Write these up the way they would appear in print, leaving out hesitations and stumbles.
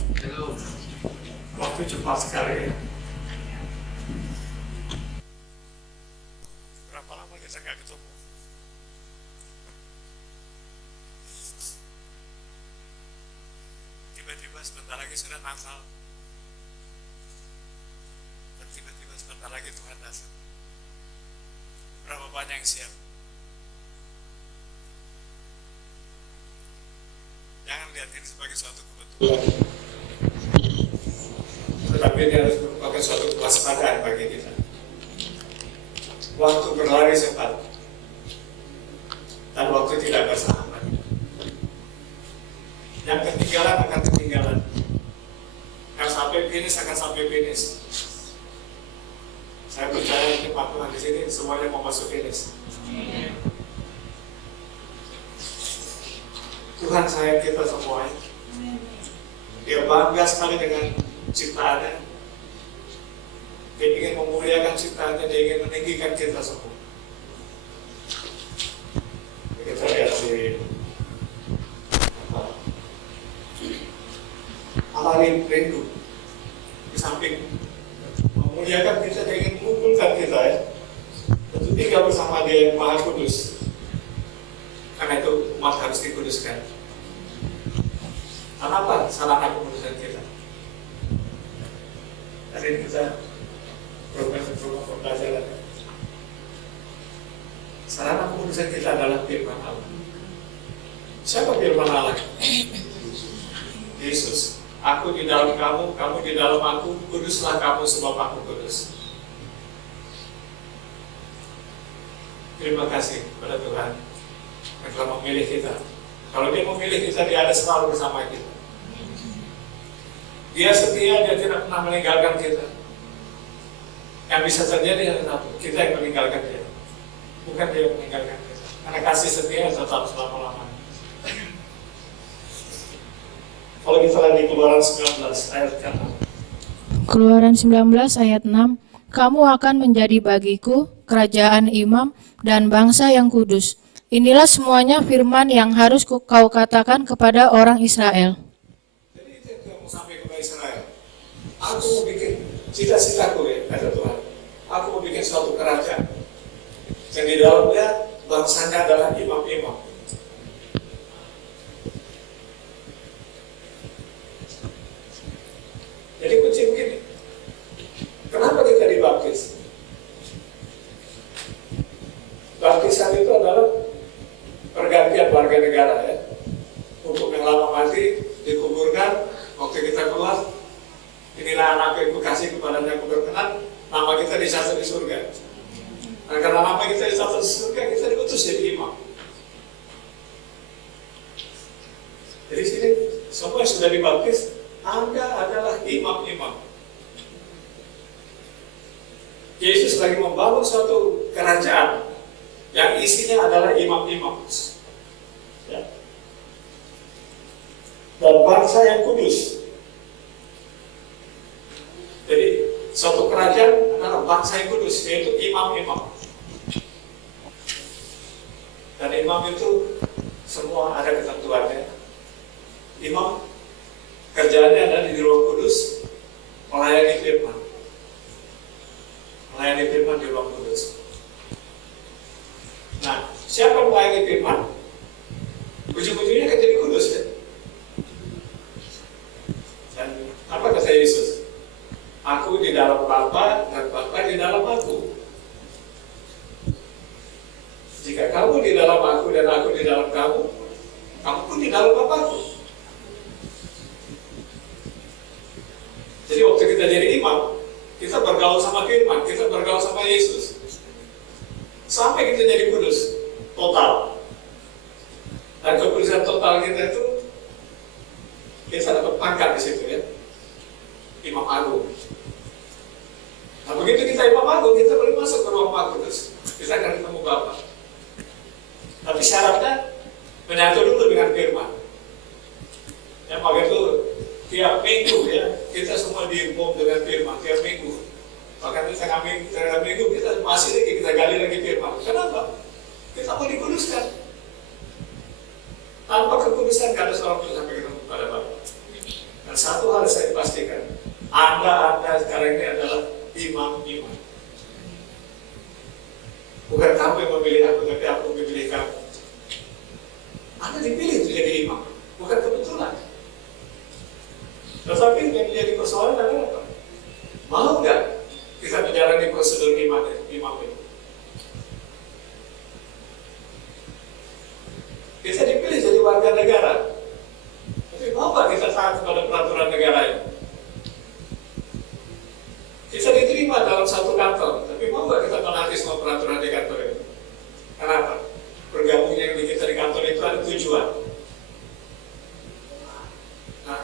Halo. Waktu cepat sekali. Berapa lama kita nggak ketemu? Tiba-tiba sebentar lagi sudah Natal. Dan tiba-tiba sebentar lagi Tuhan datang. Berapa banyak yang siap? Jangan lihat ini sebagai suatu kebetulan, tetapi ini harus merupakan suatu kewaspadaan bagi kita. Waktu berlari cepat, dan waktu tidak bersahabat. Yang ketinggalan akan ketinggalan. Yang sampai finish akan sampai finish. Saya percaya jemaat Tuhan di sini semuanya mau masuk finish. Tuhan sayang kita semuanya. Dia bangga sekali dengan ciptaannya. Dia ingin memuliakan ciptaannya, dia ingin meninggikan kita semua. Kita lihat di Allah rindu. Di samping memuliakan kita, dia ingin mengumpulkan kita ya. Untuk tinggal bersama Dia yang Maha Kudus. Karena itu umat harus dikuduskan. Kenapa? Sarana kekudusan kita. Hari ini kita program pembelajaran. Sarana kekudusan kita adalah firman Allah. Siapa firman Allah? Yesus. Aku di dalam kamu, kamu di dalam aku, kuduslah kamu sebab aku kudus. Terima kasih kepada Tuhan yang telah memilih kita. Kalau Dia memilih kita, Dia ada selalu bersama kita. Dia setia, Dia tidak pernah meninggalkan kita. Yang bisa terjadi hanya satu, kita yang meninggalkan Dia, bukan Dia yang meninggalkan kita. Karena kasih setia tetap selama-lamanya. Kalau kita lihat di Keluaran 19 ayat 6. Keluaran 19 ayat 6, kamu akan menjadi bagiku kerajaan imam dan bangsa yang kudus. Inilah semuanya firman yang harus kau katakan kepada orang Israel. Jadi itu yang kamu sampaikan kepada Israel. Aku mau bikin cita-citaku ya, kata Tuhan. Aku mau bikin suatu kerajaan. Yang di dalamnya bangsanya adalah imam-imam. Jadi kunci begini. Kenapa kita dibaptis? Baptisan itu adalah pergantian warga negara ya. Hukum yang lama mati dikuburkan, waktu kita keluar, inilah anak yang kasih kepada yang berkenan, nama kita dicatat di surga. Nah, karena nama kita dicatat di surga, kita diutus jadi imam. Jadi sini semua yang sudah dibaptis, Anda adalah imam-imam. Yesus lagi membangun suatu kerajaan yang isinya adalah imam-imam ya. Dan bangsa yang kudus. Jadi suatu kerajaan adalah bangsa yang kudus, yaitu imam-imam. Dan imam itu semua ada ketentuannya. Imam kerjaannya adalah di ruang kudus, melayani firman. Melayani firman di ruang kudus. Nah, siapa melayani firman? Ujung-ujungnya akan jadi kudus ya. Dan apa kata Yesus? Aku di dalam Bapa dan Bapa di dalam aku. Jika kamu di dalam aku dan aku di dalam kamu, kamu pun di dalam Bapakku. Jadi waktu kita jadi imam, kita bergaul sama firman, kita bergaul sama Yesus. Sampai kita jadi kudus, total. Dan kekudusan total kita itu, kita dapat pangkat di situ ya. Imam Agung. Nah begitu kita Imam Agung, kita boleh masuk ke ruang Maha Kudus. Kita akan ketemu Bapa. Tapi syaratnya, menyatu dulu dengan firman. Yang maka itu tiap minggu ya, kita semua diimbau dengan firman tiap minggu. Bahkan kita minggu kita masih lagi, kita gali lagi firman. Kenapa? Kita mau dikuduskan. Tanpa kekudusan, gak ada seorang pun sampai ketemu pada Bapa. Dan satu hal saya pastikan, Anda sekarang ini adalah imam-imam. Bukan kamu yang memilih aku, tapi aku memilih kamu. Anda dipilih untuk jadi imam, bukan kebetulan. Tetapi yang menjadi persoalan adalah apa? Mau nggak kita menjalani prosedur imam itu? Kita dipilih jadi warga negara, tapi mau nggak kita taat kepada peraturan negara ini? Kita diterima dalam satu kantor, tapi mau nggak kita menaati semua peraturan di kantor ini? Kenapa? Bergabungnya kita di kantor itu ada tujuan. Nah,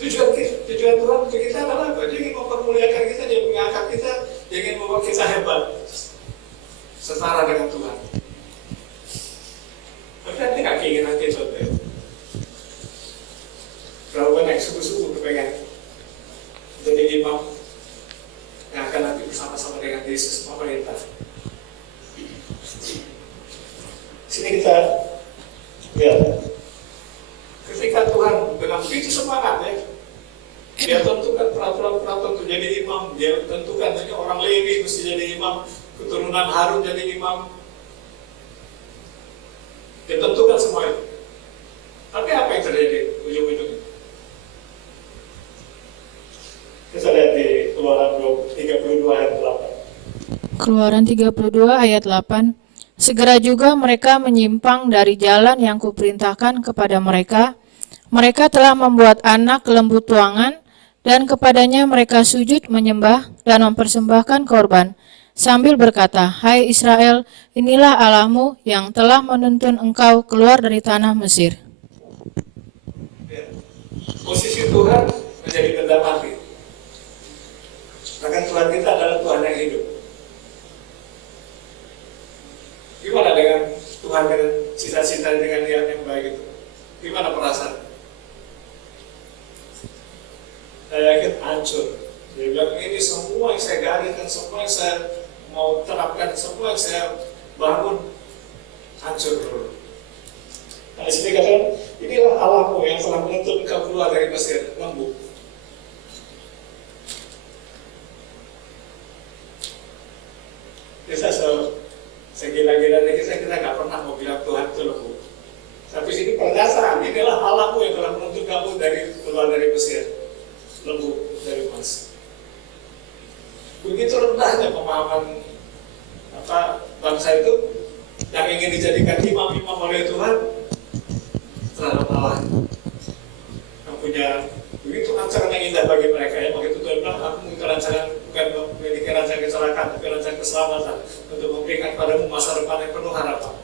tujuan Tuhan untuk kita adalah apa? Dia ingin mempermuliakan kita, dia mengangkat kita, dia ingin membuat kita hebat, setara dengan Tuhan. Tapi nanti nggak keinginan kita, berapa banyak sungguh-sungguh kepengen jadi imam yang akan nanti bersama-sama dengan Yesus memerintah. Sini kita lihat, ketika Tuhan dengan begitu semangat ya, dia tentukan peraturan-peraturan untuk jadi imam, dia tentukan jadi orang Lewi mesti jadi imam, keturunan Harun jadi imam, dia tentukan semua itu. Tapi apa yang terjadi ujung-ujungnya? Kita lihat di Keluaran 32 ayat 8. Keluaran 32 ayat 8. Segera juga mereka menyimpang dari jalan yang kuperintahkan kepada mereka. Mereka telah membuat anak lembu tuangan, dan kepadanya mereka sujud menyembah dan mempersembahkan korban, sambil berkata, "Hai Israel, inilah Allahmu yang telah menuntun engkau keluar dari tanah Mesir." Ya. Posisi Tuhan menjadi benda mati. Bahkan Tuhan kita adalah Tuhan yang hidup. Gimana dengan Tuhan dengan cita-cita dengan niat yang baik itu? Gimana perasaan? Saya yakin hancur. Dia bilang ini semua yang saya gariskan, semua yang saya mau terapkan, semua yang saya bangun hancur dulu. Nah, disini katakan, inilah Allahmu yang telah menuntun engkau keluar dari Mesir, lembu. Kita segila-gilanya kita nggak pernah mau bilang Tuhan itu lembu. Tapi sini pernyataan, inilah Allahmu yang telah menuntun kamu keluar dari Mesir, lembu dari emas. Begitu rendahnya pemahaman bangsa itu yang ingin dijadikan imam-imam oleh Tuhan terhadap Allah, yang punya begitu rancangan yang indah bagi mereka ya. Begitu Tuhan bilang, aku memiliki rancangan, bukan memiliki rancangan kecelakaan, tapi rancangan keselamatan untuk memberikan padamu masa depan yang penuh harapan.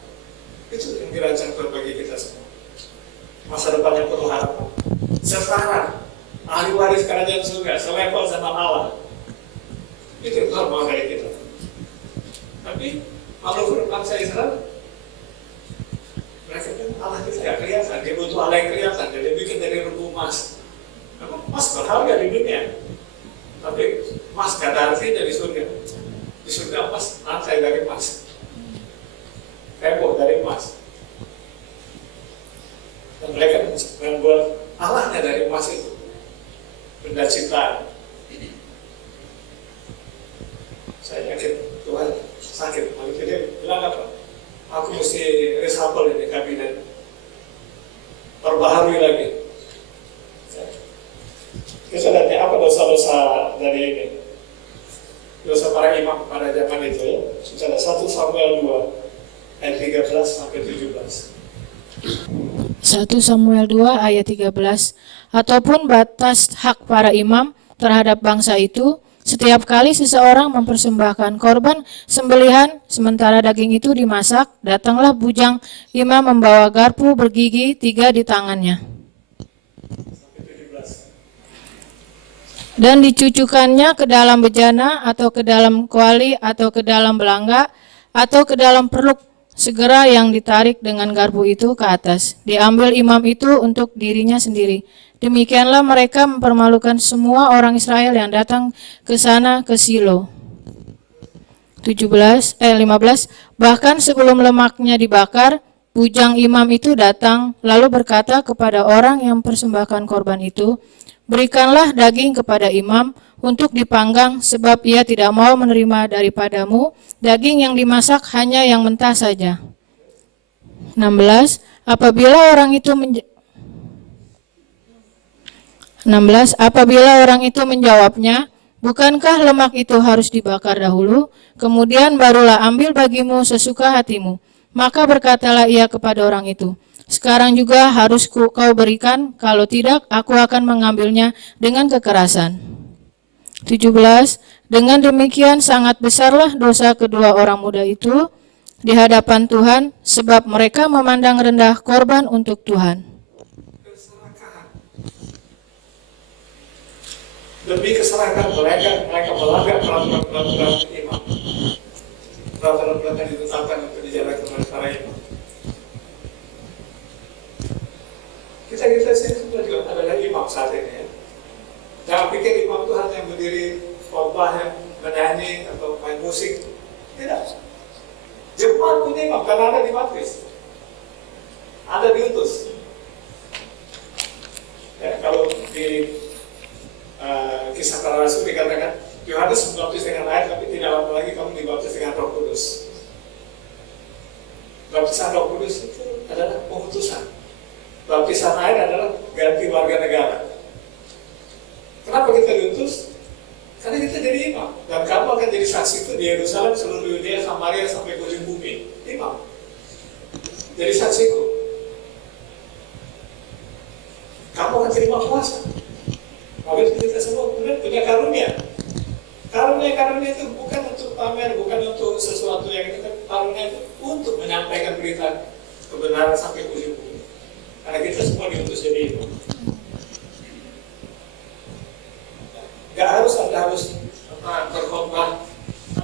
Itu yang dirancang Tuhan bagi kita semua, masa depan yang penuh harapan, setara ahli waris kerajaan surga, selevel sama Allah. Itu yang Tuhan mau dari kita. Tapi makhluk bangsa Israel, mereka kan Allah kita nggak kelihatan, dia butuh Allah yang kelihatan, jadi dia bikin dari lembu emas. Memang emas berharga di dunia, tapi emas gak ada artinya di surga. Di surga emas, lantai dari emas, tembok dari emas. Dan mereka membuat Allahnya dari emas itu, benda ciptaan. Saya yakin Tuhan sakit, makanya dia bilang apa? Aku mesti reshuffle ini kabinet, perbaharui lagi. Kita lihat apa dosa-dosa dari ini, dosa para imam pada zaman itu ya. Secara 1 Samuel 2 ayat 13 sampai 17. 1 Samuel 2 ayat 13. Ataupun batas hak para imam terhadap bangsa itu, setiap kali seseorang mempersembahkan korban sembelihan, sementara daging itu dimasak, datanglah bujang imam membawa garpu bergigi 3 di tangannya, dan dicucukkannya ke dalam bejana atau ke dalam kuali atau ke dalam belangga atau ke dalam perluk. Segera yang ditarik dengan garpu itu ke atas, diambil imam itu untuk dirinya sendiri. Demikianlah mereka mempermalukan semua orang Israel yang datang ke sana ke Silo. 15. Bahkan sebelum lemaknya dibakar, bujang imam itu datang lalu berkata kepada orang yang persembahkan korban itu, Berikanlah daging kepada imam untuk dipanggang, sebab ia tidak mau menerima daripadamu daging yang dimasak, hanya yang mentah saja. 16. Apabila orang itu menjawabnya, bukankah lemak itu harus dibakar dahulu, kemudian barulah ambil bagimu sesuka hatimu? Maka berkatalah ia kepada orang itu, sekarang juga harus kau berikan, kalau tidak aku akan mengambilnya dengan kekerasan. 17. Dengan demikian sangat besarlah dosa kedua orang muda itu di hadapan Tuhan, sebab mereka memandang rendah korban untuk Tuhan. Demi keserakahan mereka melanggar peraturan imam. Peraturan yang ditetapkan untuk dijalankan oleh para imam. Kita semua juga adalah imam saat ini ya. Jangan pikir imam itu hanya berdiri khotbah, menyanyi atau main musik. Tidak. Jemaat punya imam karena ada di majelis, ada diutus. Ya, kalau di Kisah Para Rasul dikatakan Yohanes membaptis dengan air, tapi tidak lama lagi kamu dibaptis dengan Roh Kudus. Baptisan Roh Kudus itu adalah pengutusan. Baptisan air adalah ganti warga negara. Kenapa kita diutus? Karena kita jadi imam, dan kamu akan jadi saksi itu di Yerusalem, seluruh Yudea, Samaria, sampai ke ujung bumi. Imam, jadi saksiku. Kamu akan terima kuasa. Maka kita semua kemudian punya karunia. Karunia itu bukan untuk pamer, bukan untuk sesuatu yang kita, karunia itu untuk menyampaikan berita kebenaran sampai ke ujung bumi. Karena kita semua diutus jadi imam. Gak harus berkhotbah.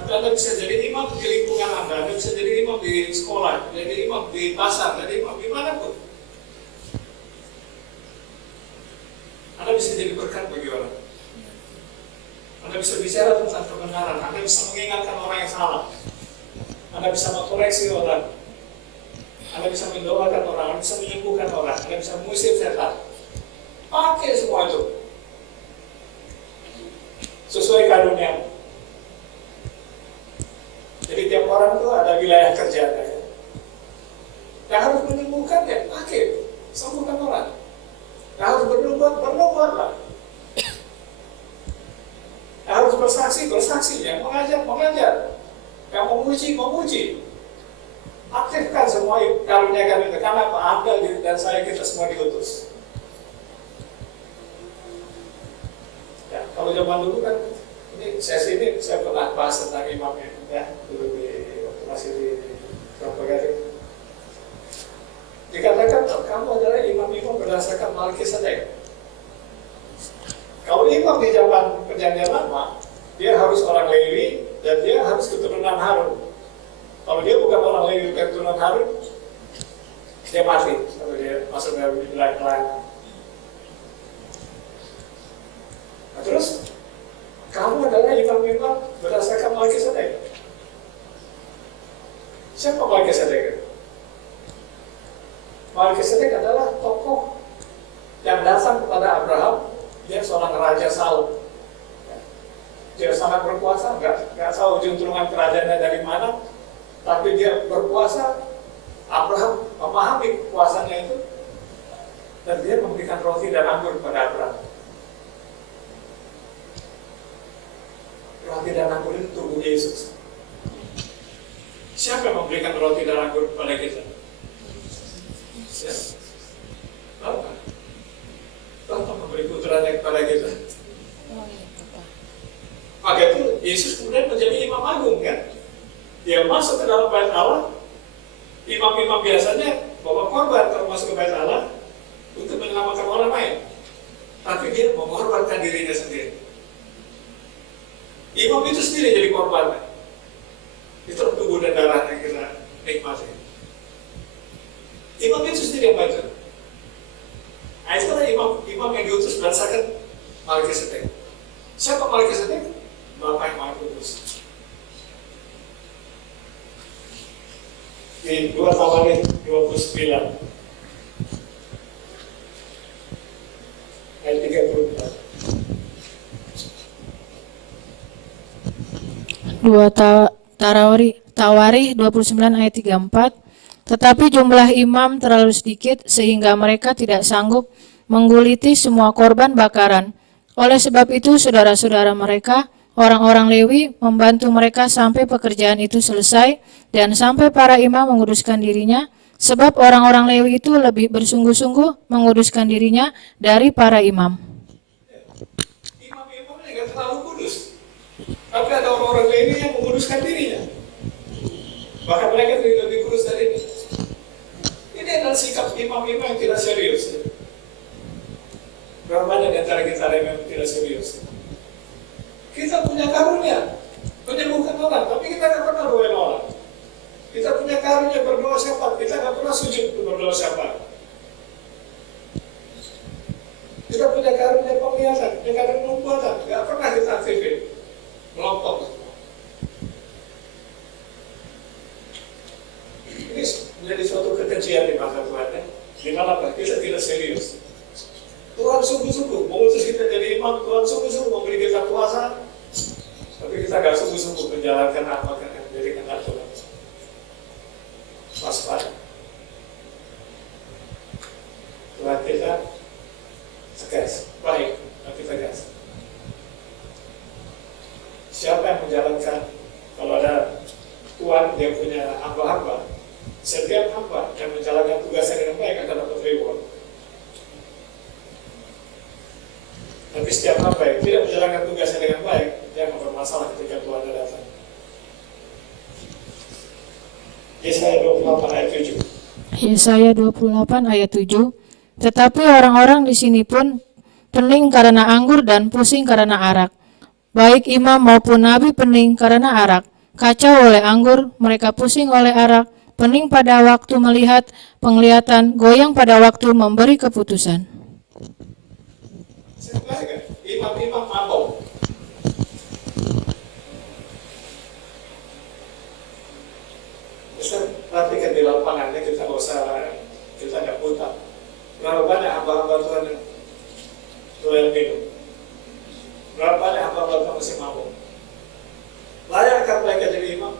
Anda bisa jadi imam di lingkungan Anda bisa jadi imam di sekolah, jadi imam di pasar, jadi imam di mana pun. Anda bisa jadi berkat bagi orang. Anda bisa bicara tentang kebenaran. Anda bisa mengingatkan orang yang salah. Anda bisa mengkoreksi orang. Anda bisa mendoakan orang. Anda bisa menyembuhkan orang. Anda bisa mengusir setan. Pakai semua itu sesuai karunia. Jadi tiap orang itu ada wilayah kerjanya. Yang harus menyembuhkan ya pakai, sembuhkan orang. Yang harus bernubuatlah. Yang harus bersaksi, yang mengajar. Yang memuji. Aktifkan semua karunia karena Anda dan saya, kita semua diutus. Ya, kalau zaman dulu kan, ini sesi ini saya pernah bahas tentang imamnya, ya, dulu waktu masih di propaganda. Dikatakan kamu adalah imam-imam berdasarkan Melkisedek. Kalau imam di zaman perjanjian lama, dia harus orang Lewi dan dia harus keturunan Harun. Kalau dia bukan orang Lewi keturunan Harun, dia mati atau dia masuk ke wilayah lain. Nah, terus kamu adalah imam-imam berdasarkan Melkisedek. Siapa Melkisedek? Melkisedek adalah tokoh yang datang kepada Abraham. Dia seorang raja Salem. Dia sangat berkuasa, nggak tahu juntrungan kerajaannya dari mana, tapi dia berkuasa. Abraham memahami kuasanya itu, dan dia memberikan roti dan anggur kepada Abraham. Roti dan anggur itu tubuh Yesus. Siapa yang memberikan roti dan anggur kepada kita? Siapa? Bapak memberi putranya kepada kita. Maka itu Yesus kemudian menjadi imam agung kan? Dia masuk ke dalam bait Allah. Imam-imam biasanya bawa korban kalau masuk ke bait Allah untuk menyelamatkan orang lain. Tapi dia mengorbankan dirinya sendiri. Imam itu sendiri jadi korban. Itu tubuh dan darah yang kita nikmati. Imam itu sendiri yang baca. Nah, itu adalah imam yang diutus berdasarkan Melkisedek. Siapa Melkisedek? Bapa yang Maha Kudus. Di 2 Tawarik 29. ayat 34. 2 Tawarikh 29 ayat 34. Tetapi jumlah imam terlalu sedikit sehingga mereka tidak sanggup mengguliti semua korban bakaran. Oleh sebab itu saudara-saudara mereka, orang-orang Lewi, membantu mereka sampai pekerjaan itu selesai dan sampai para imam menguduskan dirinya, sebab orang-orang Lewi itu lebih bersungguh-sungguh menguduskan dirinya dari para imam. Imam-imamnya nggak terlalu kudus, tapi ada orang-orang Lewi yang menguduskan dirinya. Bahkan mereka lebih kudus dari ini. Ini adalah sikap imam-imam yang tidak serius. Berapa banyak di antara kita yang tidak serius? Kita punya karunia menyembuhkan orang, tapi kita tidak pernah doain orang. Kita punya karunia berdoa syafaat, kita tidak pernah sujud berdoa syafaat. Kita punya karunia penglihatan, punya karunia nubuatan, tidak pernah kita aktifin. Melompok. Ini menjadi suatu kekejian di mata Tuhan. Di mana kita tidak serius. Tuhan sungguh-sungguh mengutus kita jadi imam, Tuhan sungguh-sungguh memberi kita kuasa, tapi kita gak sungguh-sungguh menjalankan apa yang menjadi kehendak Tuhan. Waspada. Tuhan kita tegas, baik, tapi tegas. Siapa yang menjalankan? Kalau ada Tuhan, dia punya hamba-hamba. Setiap hamba yang menjalankan tugasnya dengan baik akan dapat reward. Tapi setiap hamba yang tidak menjalankan tugasnya dengan baik, dia akan bermasalah ketika Tuhan datang. Yesaya 28 ayat 7. Yesaya 28 ayat 7. Tetapi orang-orang di sini pun pening karena anggur dan pusing karena arak. Baik imam maupun nabi pening karena arak. Kacau oleh anggur, mereka pusing oleh arak, pening pada waktu melihat penglihatan, goyang pada waktu memberi keputusan. Imam-imam mabok. Bisa perhatikan di lapangannya, kita nggak usah, kita nggak buta. Berapa banyak hamba-hamba Tuhan yang doyan minum? Berapa banyak hamba-hamba Tuhan masih mabok? Layakkah mereka jadi imam?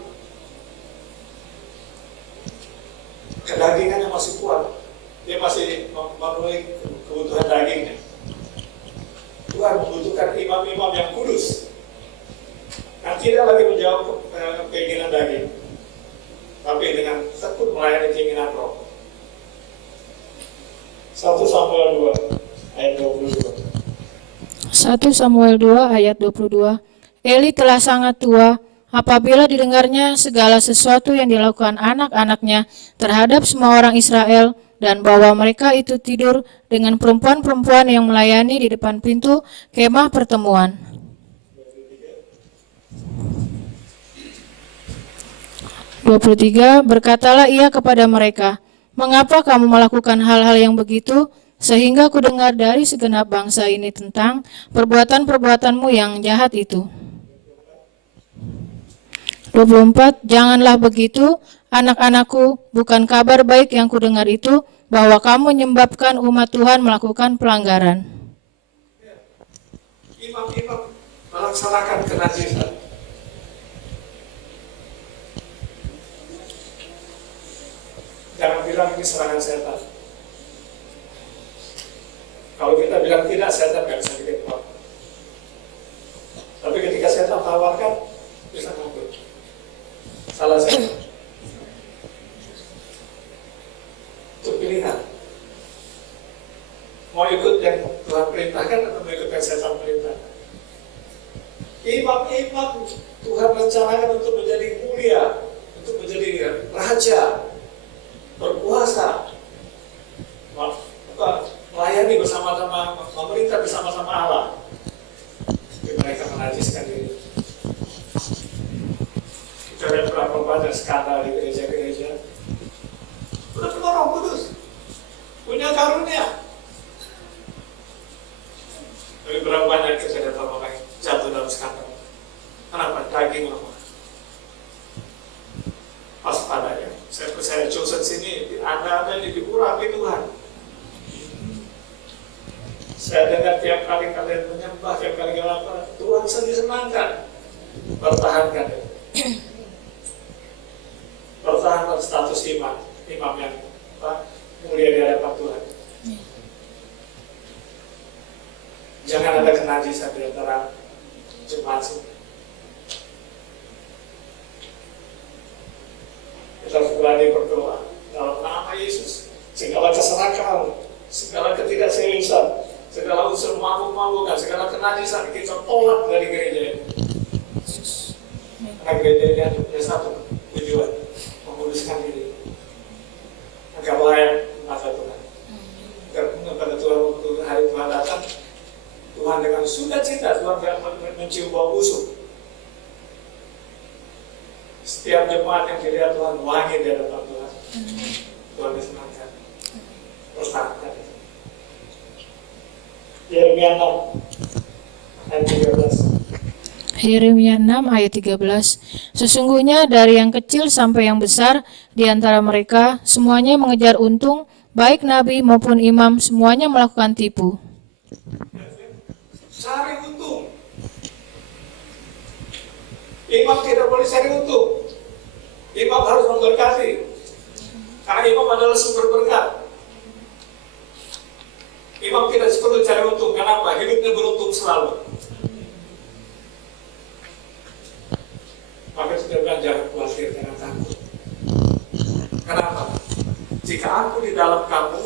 Kedagingannya masih kuat, dia masih memenuhi kebutuhan dagingnya. Tuhan membutuhkan imam-imam yang kudus, yang tidak lagi menjawab keinginan daging, tapi dengan tekun melayani keinginan roh. 1 Samuel 2 ayat 22. 1 Samuel 2 ayat 22. Eli telah sangat tua apabila didengarnya segala sesuatu yang dilakukan anak-anaknya terhadap semua orang Israel, dan bahwa mereka itu tidur dengan perempuan-perempuan yang melayani di depan pintu kemah pertemuan. 23. Berkatalah ia kepada mereka, mengapa kamu melakukan hal-hal yang begitu, sehingga ku dengar dari segenap bangsa ini tentang perbuatan-perbuatanmu yang jahat itu. 24. Janganlah begitu, anak-anakku, bukan kabar baik yang kudengar itu, bahwa kamu menyebabkan umat Tuhan melakukan pelanggaran. Imam-imam melaksanakan kenajisan. Jangan bilang ini serangan setan. Kalau kita bilang tidak, setan nggak bisa bikin apa. Tapi ketika setan tawarkan, bisa ngambut. Salah setan. Itu pilihan. Mau ikut yang Tuhan perintahkan atau mau ikut yang setan perintahkan? Imam-imam Tuhan rencanakan untuk menjadi mulia, untuk menjadi raja, berkuasa, melayani bersama-sama, memerintah bersama-sama Allah. Tapi mereka menajiskan diri. Kita lihat berapa banyak skandal di gereja-gereja. Udah penuh Roh Kudus, punya karunia. Tapi berapa banyak kita lihat orang jatuh dalam skandal. Kenapa? Daging lemah. Pas padanya. Saya percaya Joseph sini, Anda ini diurapi Tuhan. Saya dengar kali kalian menyembah, tiap kali kalian apa, Tuhan senangkan. Pertahankan itu. Pertahankan status imam yang mulia di hadapan Tuhan. Jangan ada kenajisan di antara jemaat sini. Kita berani berdoa dalam nama Yesus. Segala keserakahan, segala ketidakseriusan, segala unsur mabuk-mabukan, segala kenajisan kita tolak dari gereja ini. Karena gereja ini hanya satu tujuan, menguduskan diri agar layak mata Tuhan. Agar pada Tuhan waktu hari Tuhan datang, Tuhan dengan sukacita, Tuhan tidak mencium bau busuk. Setiap jemaat yang dilihat Tuhan wangi di hadapan Tuhan. Tuhan disenangkan. Pertahankan itu. Yeremia 6 ayat 13. Yeremia 6 ayat 13. Sesungguhnya dari yang kecil sampai yang besar di antara mereka semuanya mengejar untung, baik nabi maupun imam semuanya melakukan tipu. Cari untung. Imam tidak boleh cari untung. Imam harus memberkati. Karena imam adalah sumber berkat. Imam tidak perlu cari untung. Kenapa? Hidupnya beruntung selalu. Maka sudah bilang jangan khawatir, jangan takut. Kenapa? Jika aku di dalam kamu,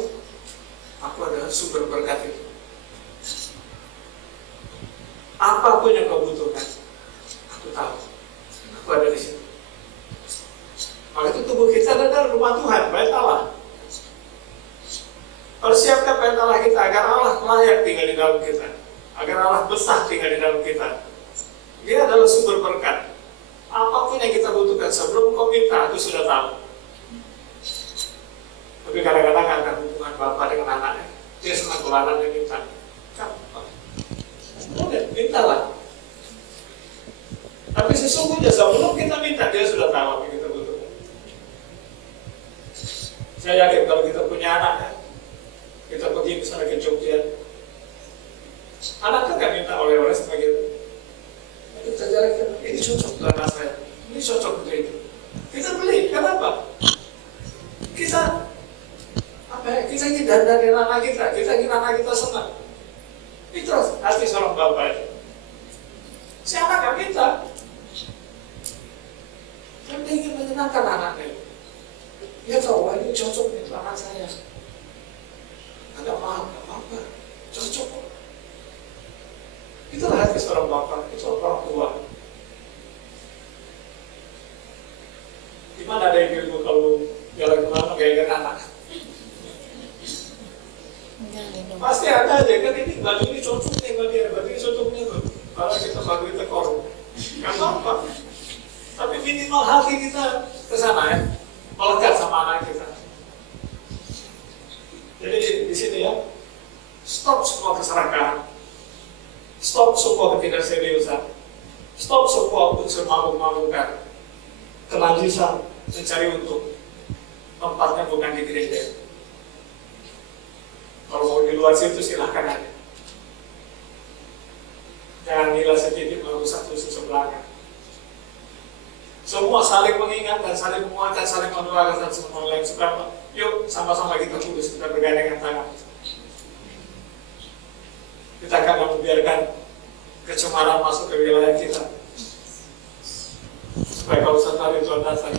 aku adalah sumber berkat itu. Apapun yang kau butuhkan, aku tahu. Aku ada di situ. Maka itu tubuh kita adalah rumah Tuhan, bait Allah. Persiapkan bait Allah kita agar Allah layak tinggal di dalam kita, agar Allah betah tinggal di dalam kita. Dia adalah sumber berkat. Apapun yang kita butuhkan sebelum kau minta, aku sudah tahu. Tapi kadang-kadang ada hubungan bapak dengan anaknya, dia senang kalau anaknya minta. Udah, mintalah. Tapi sesungguhnya sebelum kita minta, dia sudah tahu apa yang kita butuhkan. Saya yakin kalau kita punya anak, kita pergi misalnya ke Jogja, anak kan gak minta oleh-oleh seperti itu. Kita jalan, ini cocok untuk anak saya, ini cocok untuk itu. Kita beli, kenapa? Kita kita ingin dandanin anak kita ingin anak kita senang. Itu hati seorang bapak itu. Si anak gak minta, tapi dia ingin menyenangkan anaknya. Dia tahu, wah ini cocok untuk anak saya. Agak mahal, gak apa-apa, cocok kok. Itulah hati seorang bapak, itu orang tua. Gimana ada ibu kalau jalan kemana gak ingat anak? Pasti ada aja kan, ini baju ini cocok nih baju ini cocoknya tuh. Kalau kita baju kita korup, gak apa-apa. Tapi minimal hati kita ke sana ya, melekat sama anak kita. Jadi di sini ya, stop semua keserakahan, stop semua ketidakseriusan, stop semua unsur mabuk-mabukan, kenajisan, mencari untung. Tempatnya bukan di gereja. Kalau mau di luar situ silahkan aja. Jangan nilai sedikit merusak susu sebelahnya. Semua saling mengingatkan, saling menguatkan, saling mendoakan satu sama lain. Supaya yuk sama-sama kita kudus, kita bergandengan tangan. Kita akan membiarkan kecemaran masuk ke wilayah kita. Supaya kalau satu hari Tuhan datang,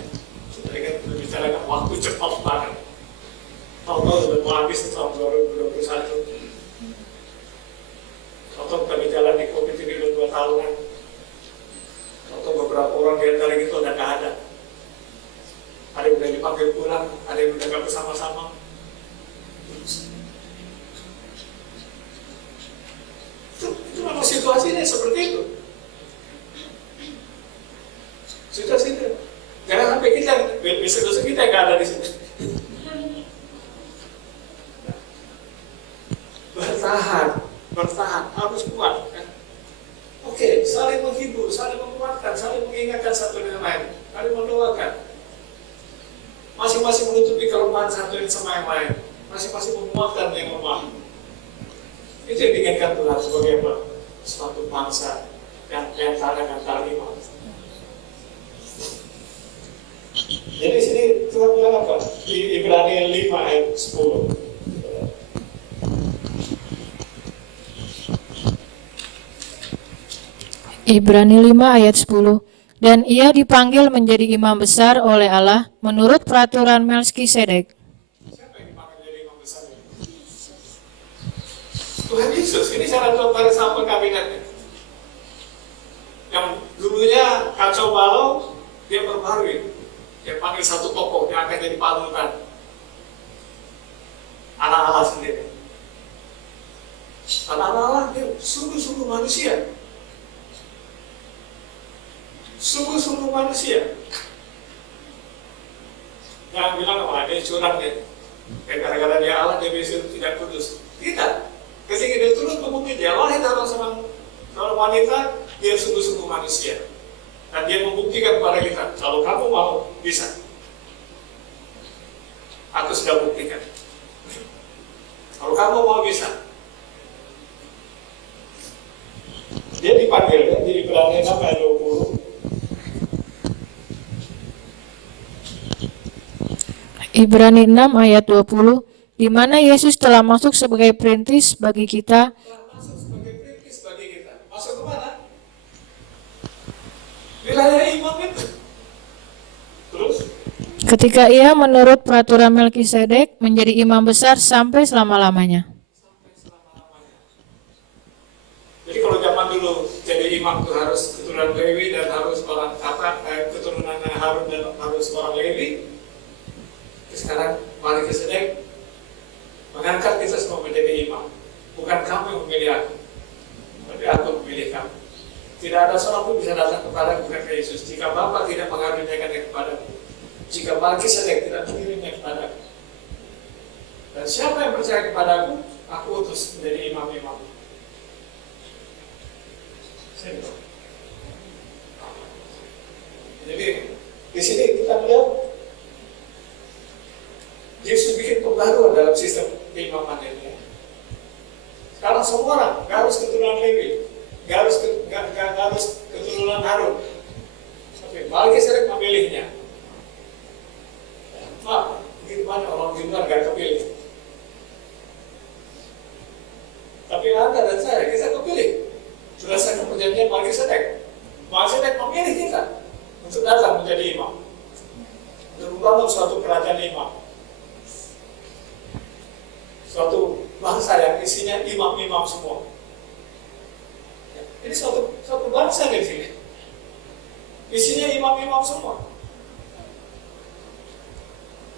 kita ingat membicarakan waktu cepat banget. Tahun-tahun sudah mau habis tahun 2021. Contoh kami jalan di COVID ini udah 2 tahunan. Contoh beberapa orang di antara itu udah gak ada. Ada yang udah dipanggil pulang, ada yang udah gak bersama-sama. Itu memang situasinya seperti itu. Situasinya. Jangan sampai kita, besok kita gak ada di situ. Bertahan, harus kuat kan? Oke, saling menghibur, saling menguatkan, saling mengingatkan satu dengan lain, saling mendoakan. Masing-masing menutupi kelemahan satu sama yang lain, masing-masing menguatkan yang lemah. Itu yang diinginkan Tuhan sebagai apa? Suatu bangsa yang antara imam. Jadi sini Tuhan bilang apa? Di Ibrani 5 ayat 10. Ibrani 5 ayat 10. Dan ia dipanggil menjadi imam besar oleh Allah menurut peraturan Melkisedek. Siapa yang dipanggil menjadi imam besar? Tuhan Yesus. Ini syarat pada sama kabinetnya. Yang dulunya kacau balau, dia perbarui. Dia panggil satu tokoh yang akan jadi panutan anak Allah sendiri. Anak Allah dia sungguh-sungguh manusia. Sungguh-sungguh manusia. Jangan bilang apa dia curang dia. Gara-gara dia Allah dia bisa tidak kudus. Tidak. Ketika dia turun ke bumi dia lahir dalam seorang wanita, dia sungguh-sungguh manusia. Dan dia membuktikan kepada kita, kalau kamu mau, bisa. Aku sudah buktikan. Kalau kamu mau, bisa. Dia dipanggil ya, di Ibrani 6 ayat 20. Ibrani 6 ayat 20, di mana Yesus telah masuk sebagai perintis bagi kita. Masuk sebagai perintis bagi kita. Masuk ke mana? Wilayah imam itu. Terus? Ketika ia menurut peraturan Melkisedek menjadi imam besar sampai selama-lamanya. Sampai selama-lamanya. Jadi kalau zaman dulu jadi imam itu harus keturunan Lewi dan harus orang keturunan Harun dan harus orang Lewi. Sekarang Melkisedek mengangkat kita semua menjadi imam. Bukan kamu yang memilih aku, tapi aku memilih kamu. Tidak ada seorang pun bisa datang kepada bukan Yesus jika Bapa tidak mengaruniakannya kepadamu. Jika Melkisedek tidak mengirimnya kepadaku. Dan siapa yang percaya kepadaku, aku utus menjadi imam-imam. Jadi di sini kita melihat Yesus bikin pembaruan dalam sistem keimaman ini. Sekarang semua orang, gak harus keturunan Lewi, gak harus keturunan Harun, tapi Melkisedek memilihnya. Maaf, begitu banyak orang di luar gak kepilih. Tapi Anda dan saya, kita kepilih. Berdasarkan perjanjian Melkisedek. Melkisedek memilih kita untuk datang menjadi imam, untuk membangun suatu kerajaan imam, suatu bangsa yang isinya imam-imam semua. Ini suatu bangsa di sini, isinya imam-imam semua.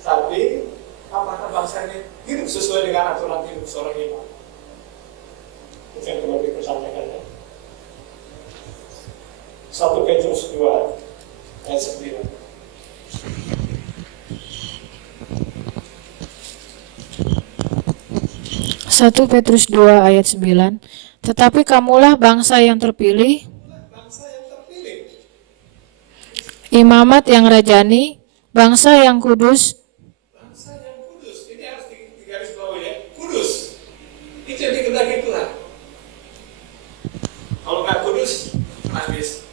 Tapi apakah bangsa ini hidup sesuai dengan aturan hidup seorang imam? Itu yang perlu dipertanyakan. 1 Petrus 2 ayat 9. 1 Petrus 2 ayat 9. Tetapi kamulah bangsa yang terpilih, imamat yang rajani, bangsa yang kudus. Bangsa yang kudus, ini harus digarisbawahi ya, kudus. Itu yang dikehendaki Tuhan. Kalau nggak kudus, habis.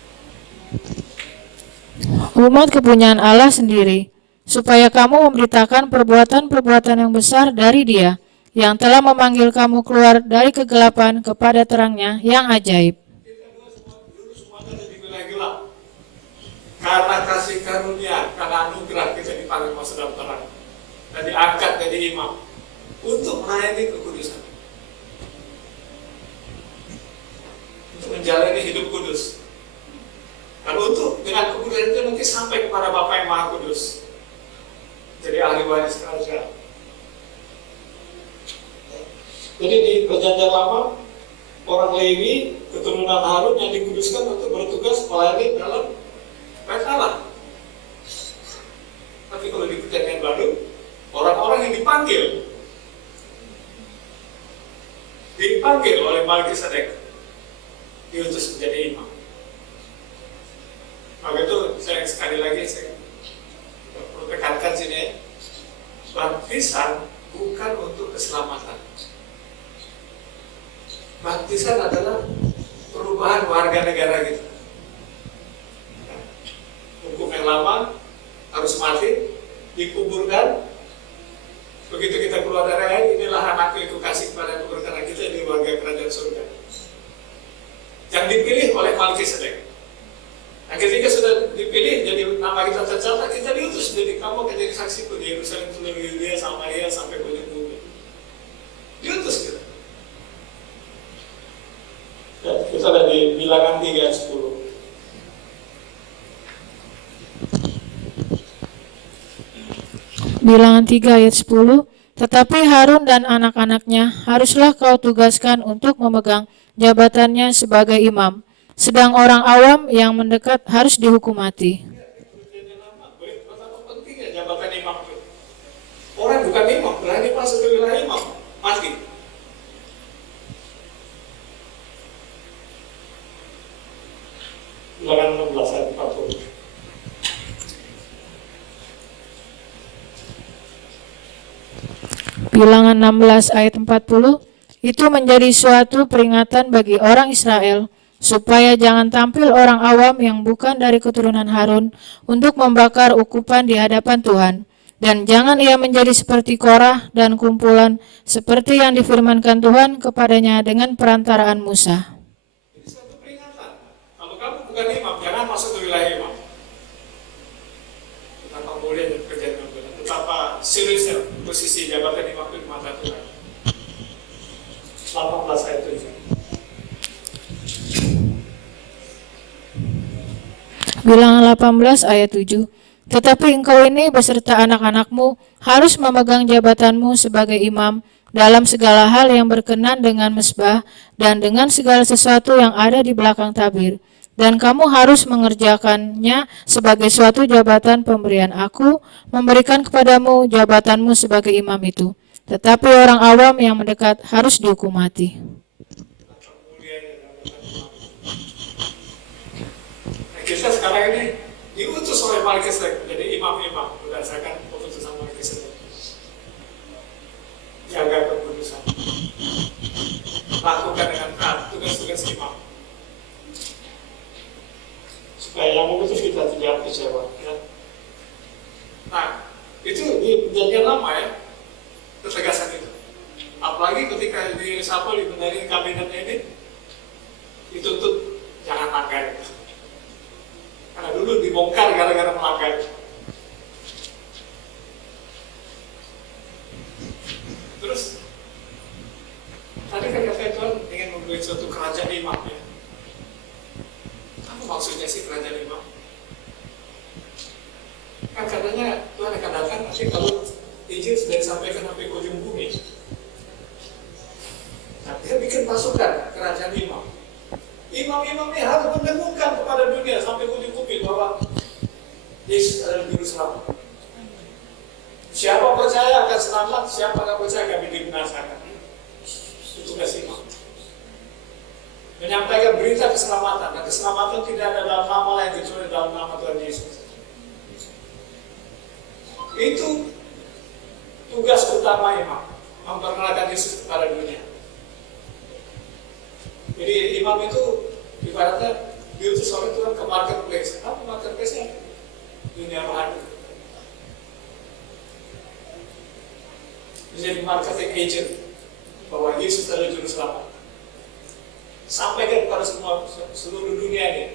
Umat kepunyaan Allah sendiri, supaya kamu memberitakan perbuatan-perbuatan yang besar dari Dia, yang telah memanggil kamu keluar dari kegelapan kepada terangnya yang ajaib. Kita dulu semuanya ada di wilayah gelap. Karena kasih karunia, karena anugerah kita dipanggil masuk dalam terang. Dan diangkat jadi imam untuk melayani kekudusan. Untuk menjalani hidup kudus. Dan untuk dengan kekudusan itu nanti sampai kepada Bapa yang Maha Kudus. Jadi ahli waris kerajaan. Jadi di perjanjian lama, orang Lewi, keturunan Harun yang dikuduskan untuk bertugas melayani dalam bait Allah. Tapi kalau di perjanjian baru, orang-orang yang dipanggil oleh Melkisedek, diutus menjadi imam. Maka itu saya sekali lagi saya perlu tekankan sini, baptisan bukan untuk keselamatan. baptisan adalah perubahan warga negara kita. Hukum yang lama harus mati, dikuburkan. Begitu kita keluar dari air, inilah anakku yang kukasih kepada aku, karena kita ini warga kerajaan surga. Yang dipilih oleh Melkisedek. Nah, ketika sudah dipilih, jadi nama kita tercatat, kita diutus. Jadi kamu akan jadi saksiku di Yerusalem, seluruh Yudea, Samaria, sampai ke ujung bumi. Diutus kita. Ya, kita ada di Bilangan 3 ayat 10. Bilangan 3 ayat 10, tetapi Harun dan anak-anaknya haruslah kau tugaskan untuk memegang jabatannya sebagai imam. Sedang orang awam yang mendekat harus dihukum mati. Betapa pentingnya jabatan imam itu. Orang bukan imam, berani masuk ke wilayah imam, mati. Bilangan 16 ayat 40. Bilangan 16 ayat 40, itu menjadi suatu peringatan bagi orang Israel, supaya jangan tampil orang awam yang bukan dari keturunan Harun untuk membakar ukupan di hadapan Tuhan. Dan jangan ia menjadi seperti Korah dan kumpulan, seperti yang difirmankan Tuhan kepadanya dengan perantaraan Musa. Ini suatu peringatan. Kalau kamu bukan imam, jangan masuk ke wilayah imam. Betapa mulia dan pekerjaan Tuhan. Betapa seriusnya posisi jabatan imam itu di mata Tuhan. 18 ayat 7. Bilangan 18 ayat 7. Tetapi engkau ini beserta anak-anakmu harus memegang jabatanmu sebagai imam dalam segala hal yang berkenan dengan mezbah dan dengan segala sesuatu yang ada di belakang tabir. Dan kamu harus mengerjakannya sebagai suatu jabatan pemberian aku, memberikan kepadamu jabatanmu sebagai imam itu. Tetapi orang awam yang mendekat harus dihukum mati. Kita sekarang ini diutus oleh Melkisedek menjadi imam-imam berdasarkan keputusan Melkisedek. Jaga keputusan, lakukan dengan taat tugas-tugas imam, supaya yang memutus kita tidak kecewa. Ya. Nah, itu di perjanjian lama ya, ketegasan itu. Apalagi ketika di Resapel dibenahi kabinetnya ini, dituntut jangan langgar. Karena dulu dibongkar gara-gara melanggar. Terus tadi kan kata Tuhan ingin membuat suatu kerajaan imam ya. Apa maksudnya sih kerajaan imam? Kan katanya Tuhan akan datang nanti kalau Injil sudah disampaikan sampai ke ujung bumi. Nah, dia bikin pasukan kerajaan imam. Imam-imam ini harus mendengungkan kepada dunia sampai ujung bumi bahwa Yesus adalah Juru Selamat. Siapa percaya akan selamat, siapa tidak percaya akan dibinasakan. Itu tugas imam. Menyampaikan berita keselamatan. Dan keselamatan tidak ada dalam nama lain kecuali dalam nama Tuhan Yesus. Itu tugas utama imam, memperkenalkan Yesus kepada dunia. Jadi imam itu ibaratnya diutus oleh Tuhan ke marketplace. Apa marketplace-nya? Dunia rohani. Menjadi marketing agent bahwa Yesus adalah Juru Selamat. Sampaikan kepada seluruh dunia ini,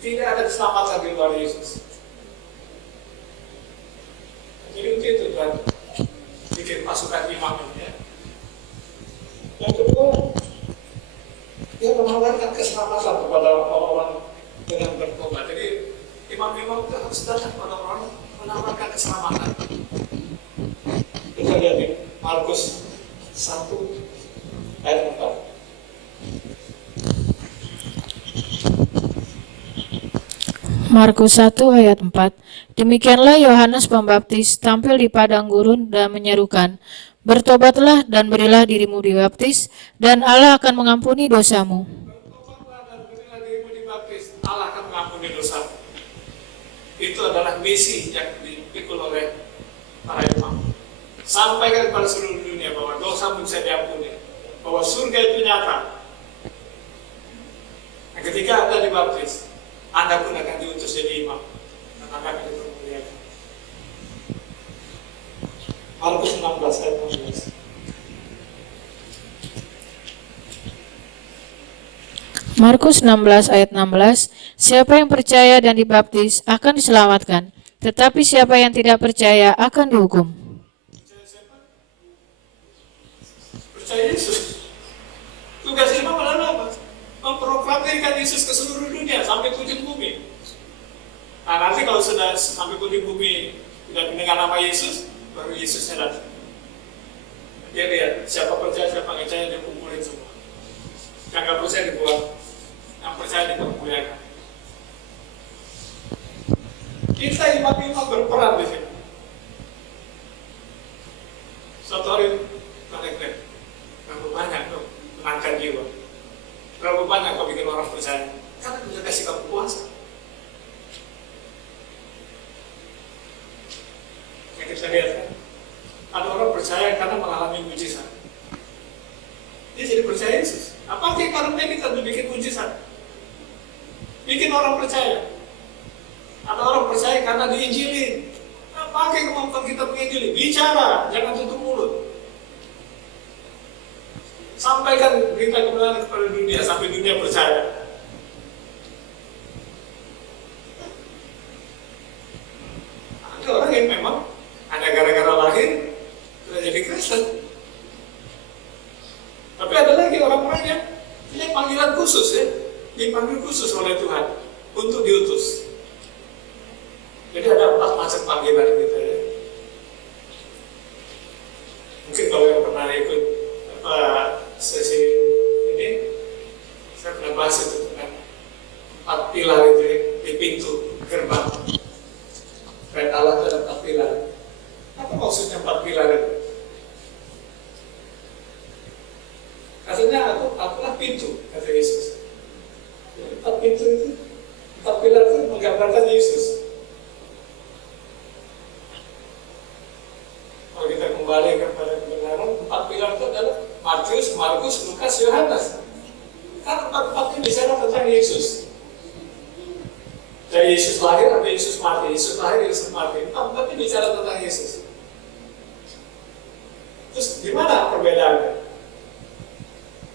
tidak ada keselamatan di luar Yesus. Jadi untuk itu Tuhan bikin pasukan imam ini ya. Yang kedua, dia menawarkan keselamatan kepada orang-orang dengan bertobat. Jadi imam-imam itu harus datang kepada orang menawarkan keselamatan. Kita lihat di Markus 1 ayat 4. Markus 1 ayat 4. Demikianlah Yohanes Pembaptis tampil di padang gurun dan menyerukan, bertobatlah dan berilah dirimu dibaptis, dan Allah akan mengampuni dosamu. Bertobatlah dan berilah dirimu dibaptis, Allah akan mengampuni dosamu. Itu adalah misi yang dipikul oleh para imam. Sampaikan kepada seluruh dunia bahwa dosamu bisa diampuni, bahwa surga itu nyata, Ketika Anda dibaptis, Anda pun akan diutus jadi imam dan Anda akan dipermuliakan. Markus 16 ayat 16. Markus 16 ayat 16, siapa yang percaya dan dibaptis akan diselamatkan, tetapi siapa yang tidak percaya akan dihukum. Percaya siapa? Percaya Yesus. Tugas imam adalah apa? Memproklamirkan Yesus ke seluruh dunia sampai ujung bumi. Nah, nanti kalau sudah sampai ujung bumi tidak mendengar nama Yesus, baru Yesusnya datang. Dia lihat siapa percaya, siapa nggak percaya, dia kumpulin semua. Yang nggak percaya dibuang, yang percaya dipermuliakan. Kita imam-imam berperan di sini. Suatu hari kita berapa banyak tuh menangkan jiwa, berapa banyak kau bikin orang percaya, karena bisa kasih kamu kuasa. Yang kita lihat kan, ada orang percaya karena mengalami mujizat. Dia jadi percaya Yesus. Apa karena kita bikin mujizat? Bikin orang percaya. Ada orang percaya karena diinjili. Pakai kemampuan kita menginjili. Bicara, jangan tutup mulut. Sampaikan berita kebenaran kepada dunia sampai dunia percaya. Ada orang yang memang ada gara-gara lahir sudah jadi Kristen. Tapi ada lagi orang-orang yang punya panggilan khusus ya, dipanggil khusus oleh Tuhan untuk diutus. Jadi ada 4 macam panggilan gitu ya. Mungkin kalau yang pernah ikut sesi ini, saya pernah bahas itu kan 4 pilar itu ya, di pintu gerbang. Red Allah ada 4 pilar. Apa maksudnya 4 pilar itu? Katanya akulah pintu, kata Yesus. Jadi 4 pintu itu, 4 pilar itu menggambarkan Yesus. Kalau kita kembali kepada kebenaran, 4 pilar itu adalah Matius, Markus, Lukas, Yohanes. Kan 4 ini bicara tentang Yesus. Dari Yesus lahir sampai Yesus mati, Yesus lahir, Yesus mati. 4 ini bicara tentang Yesus. Terus gimana perbedaannya?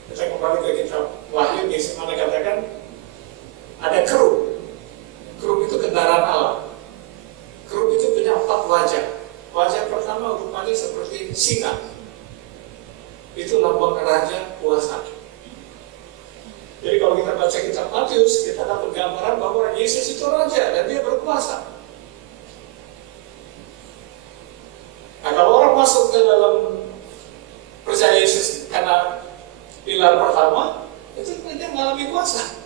Kita kembali ke kitab Wahyu, di mana katakan ada kerub. Kerub itu kendaraan Allah. Kerub itu punya 4 wajah. Wajah pertama rupanya seperti singa. Itu lambang raja kuasa. Jadi kalau kita baca kitab Matius, kita dapat gambaran bahwa Yesus itu raja dan dia berkuasa. Nah, kalau orang masuk ke dalam percaya Yesus karena pilar pertama, itu dia mengalami kuasa.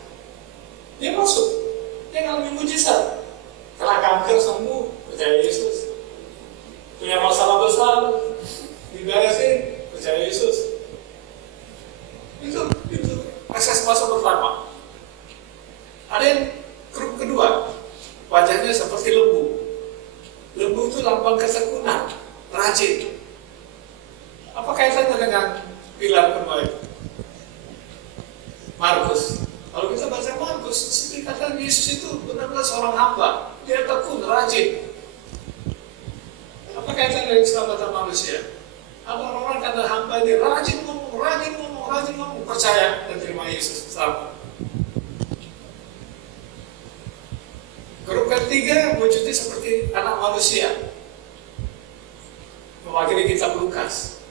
Dia masuk, dia mengalami mujizat. Kena kanker sembuh, percaya Yesus. Punya masalah besar, diberesin, percaya Yesus. Itu akses masuk pertama. Ada yang grup kedua, wajahnya seperti lembu. Lembu itu lambang ketekunan, rajin. Apa kaitannya dengan pilar kedua itu? Markus. Kalau kita baca Markus, seperti kata Yesus itu benar-benar seorang hamba. Dia tekun, rajin. Apa kaitannya dengan keselamatan manusia? Ada orang-orang kata hamba ini rajin ngomong, percaya dan terima Yesus selamat. Grup ketiga wujudnya seperti anak manusia, mewakili kitab Lukas.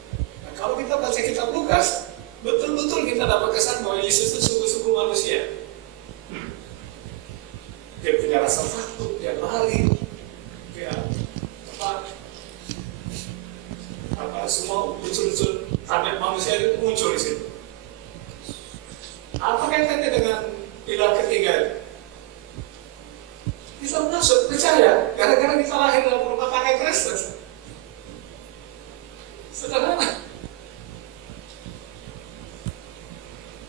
Nah, kalau kita baca kitab Lukas, betul-betul kita dapat kesan bahwa Yesus itu sungguh-sungguh manusia. Dia punya rasa takut, dia lari, dia semua unsur-unsur tabiat manusia itu muncul di situ. Apa kaitannya dengan pilar ketiga? Kita masuk percaya gara-gara kita lahir dalam rumah tangga Kristen. Sederhana.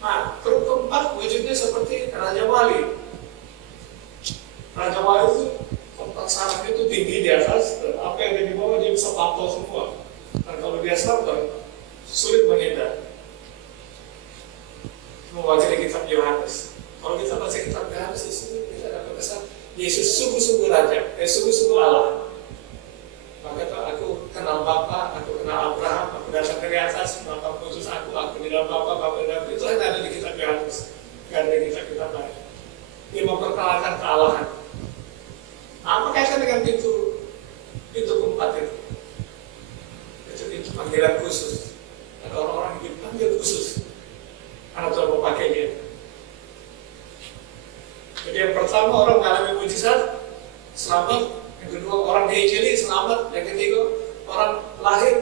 Nah, grup keempat wujudnya seperti Raja Wali. Raja Wali itu tempat sarafnya itu tinggi di atas, apa yang ada di bawah dia bisa pantau semua. Dan kalau dia sabar, sulit menghindar. Mewakili kitab Yohanes. Kalau kita baca Yesus sungguh-sungguh Raja, sungguh-sungguh Allah. Maka aku kenal Bapa, aku kenal Abraham, aku datang dari atas, Bapa khusus aku di dalam Bapa di dalam itu yang ada di kitab Yohanes, yang ada di kitab lain. Dia memperkenalkan kealahan. Apa kaitan dengan pintu keempat itu? Itu pintu panggilan khusus. Ada orang-orang yang dipanggil khusus. Karena Tuhan memakai dia. Jadi yang pertama orang mengalami mujizat, selamat. Yang kedua orang diinjili, selamat. Yang ketiga orang lahir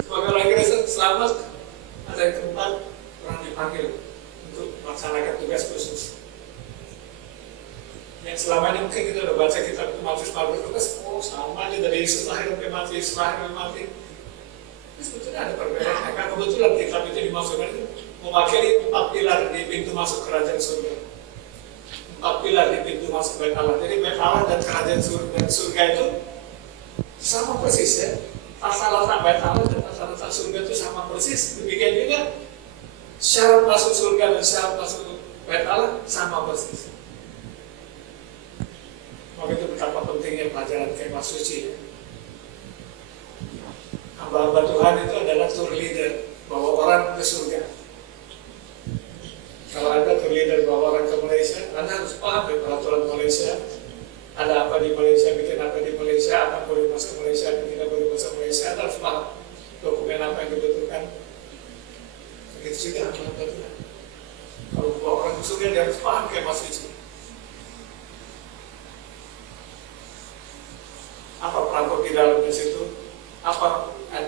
sebagai orang Kristen, selamat. Ada yang keempat orang dipanggil untuk melaksanakan tugas khusus. Yang selama ini mungkin kita udah baca kitab Matius tugas, sama aja dari Yesus lahir sampai mati, Yesus lahir sampai mati. Tapi sebetulnya ada perbedaan. Karena kebetulan kitab itu dimasukkan itu mewakili 4 pilar di pintu masuk kerajaan surga. 4 pilar di pintu masuk bait Allah. Jadi bait Allah dan kerajaan surga itu sama persis ya. Asal letak bait Allah dan asal letak surga itu sama persis. Demikian juga syarat masuk surga dan syarat masuk bait Allah sama persis. Maka itu betapa pentingnya pelajaran kemah suci. Hamba-hamba Tuhan itu adalah tour leader, bawa orang ke surga. Kalau Anda tour leader bawa orang ke Malaysia, Anda harus paham peraturan Malaysia. Ada apa di Malaysia, bikin apa di Malaysia, apa boleh masuk Malaysia, apa tidak boleh masuk Malaysia. Anda harus paham dokumen apa yang dibutuhkan. Begitu juga hamba Tuhan. Kalau bawa orang ke surga, dia harus paham kemah suci. Apa perangkap di dalam di situ?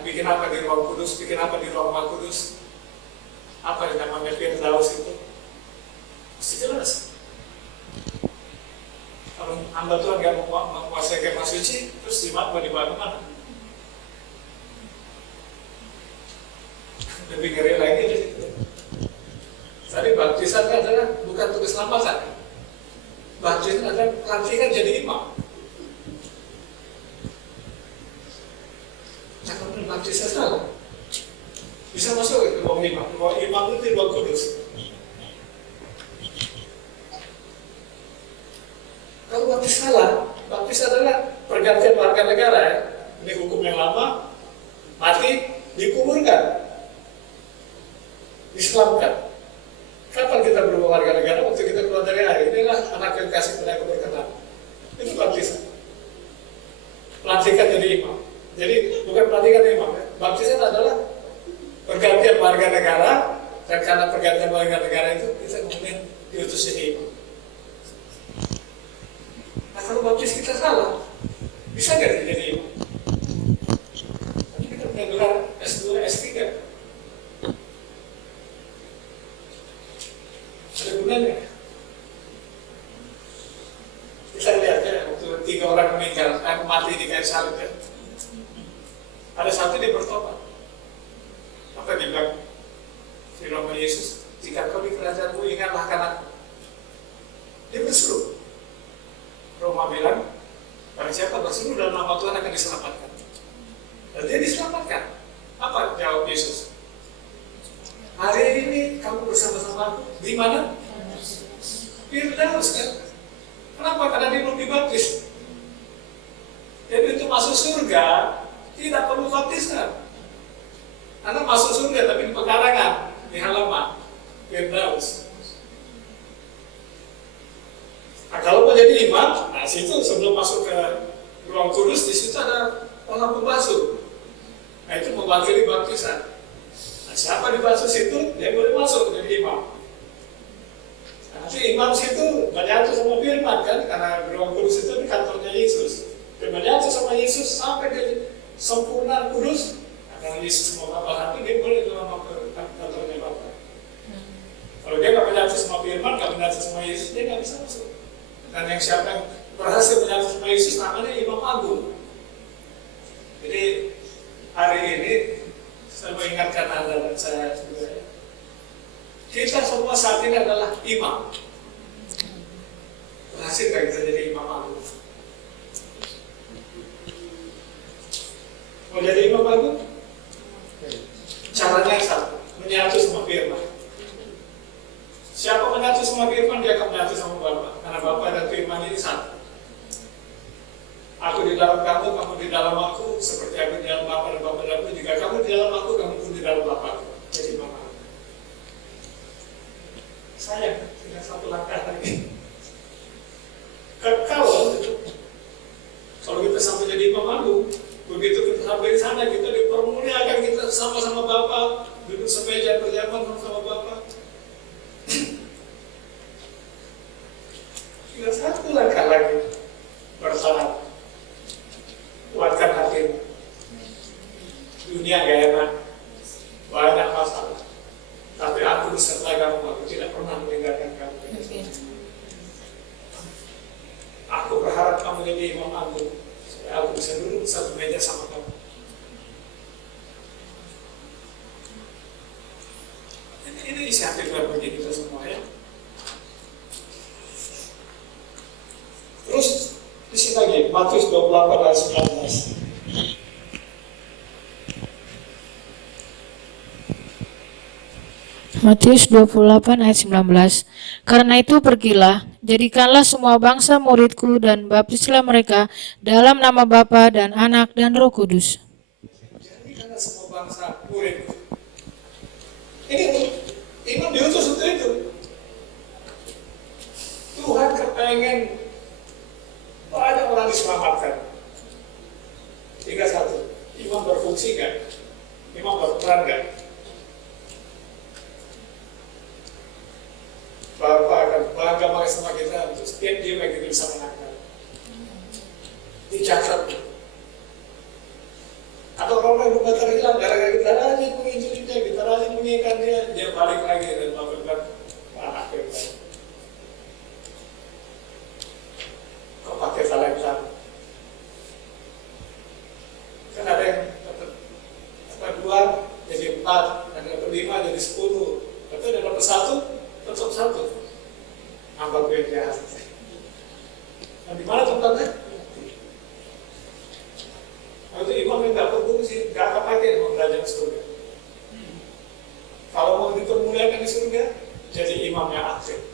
Bikin apa di ruang kudus? Bikin apa di ruang Maha Kudus? Apa yang namanya Firdaus itu? Mesti jelas. Kalau hamba Tuhan nggak menguasai kemah suci, terus mau dibawa kemana? Lebih ngeri lagi di situ. Tadi baptisan adalah bukan tugas keselamatan. Baptisan adalah pelantikan jadi imam. Jangan baptisan salah. Bisa masuk ke ruang imam. Ruang imam itu di ruang kudus. Kalau baptis salah, baptis adalah pergantian warga negara ya. Ini hukum yang lama, mati, dikuburkan, diselamatkan. Kapan kita berubah warga negara? Waktu kita keluar dari air. Inilah anak yang kasih pada aku berkenan. Itu baptisan. Pelantikan jadi imam. Jadi bukan pelantikan imam ya. Baptisan adalah pergantian warga negara, dan karena pergantian warga negara itu kita kemudian diutus jadi imam. Nah kalau baptis kita salah, bisa nggak jadi imam? Tapi kita punya gelar S2, S3. Ada gunanya. Kita lihat ya, waktu 3 orang meninggal, mati di kayu salib ya. Ada satu dia bertobat. Apa dia bilang? Firman Yesus, jika kau di kerajaanmu ingatlah kanan. Dia berseru. Roma bilang, barang siapa berseru dalam nama Tuhan akan diselamatkan. Dan dia diselamatkan. Apa jawab Yesus? Hari ini kamu bersama-sama aku di mana? Firdaus kan? Kenapa? Karena dia belum dibaptis. Jadi untuk masuk surga tidak perlu baptisan. Karena masuk surga tapi di pekarangan, di halaman Firdaus. Nah kalau mau jadi imam, nah situ sebelum masuk ke ruang kudus di situ ada orang pembasuh. Nah itu mewakili baptisan. Nah, siapa dibasuh situ, dia boleh masuk jadi imam. Nah, nanti imam situ menyatu sama firman kan, karena ruang kudus itu di kantornya Yesus. Dia menyatu sama Yesus sampai dia sempurna kudus. Nah, kalau Yesus mau apa hati, dia boleh dalam kantornya Bapa. Kalau dia nggak menyatu sama firman, nggak menyatu sama Yesus, dia nggak bisa masuk. Dan yang siapa yang berhasil menyatu sama Yesus namanya Imam Agung. Jadi hari ini saya mengingatkan Anda dan saya juga, kita semua saat ini adalah imam. Berhasil nggak kita jadi Imam Agung? Mau jadi Imam Agung? Caranya yang satu, menyatu sama firman. Siapa menyatu sama firman, dia akan menyatu sama Bapa. Karena Bapa dan firman ini satu. Aku di dalam kamu, kamu di dalam aku, seperti aku di dalam Bapa dan Bapa di dalam aku. Jika kamu di dalam aku, kamu pun di dalam Bapa. Jadi Bapa. Sayang, tinggal satu langkah lagi. Kalau kita sampai jadi imam agung, begitu kita sampai di sana, kita dipermuliakan, kita sama-sama Bapa, duduk semeja berjamaah sama Bapa. Tinggal satu langkah lagi, bersalat, kuatkan hati. Dunia gak enak, banyak masalah, tapi aku beserta kamu, aku tidak pernah meninggalkan kamu. Aku berharap kamu jadi imam agung, supaya aku bisa duduk satu meja sama kamu. Ini inisiatif bagi kita semua ya. Terus di sini lagi Matius 28 ayat 19. Matius 28 ayat 19. Karena itu pergilah, jadikanlah semua bangsa muridku dan baptislah mereka dalam nama Bapa dan Anak dan Roh Kudus. Jadikanlah semua bangsa muridku. Ini imam diutus untuk itu. Tuhan kepengen banyak orang diselamatkan. Tinggal satu, imam berfungsi kan? Imam berperan kan? Bapak akan bangga banget sama kita untuk setiap dia yang kita bisa menangkan. Dicatat. Atau orang yang bukan terhilang, gara-gara kita rajin menginjilinya, kita rajin mengingatkan dia balik lagi dan melakukan anak kita. Kau pakai talenta. Kan ada yang dapat 2 jadi 4, ada yang 5 jadi 10, tapi ada dapat 1 tetap 1. Anggap gue jahat. Nah, di mana tempatnya? Itu imam yang gak berfungsi, gak akan pakai imam belajar surga. Kalau mau dipermuliakan di surga, jadi imam yang aktif.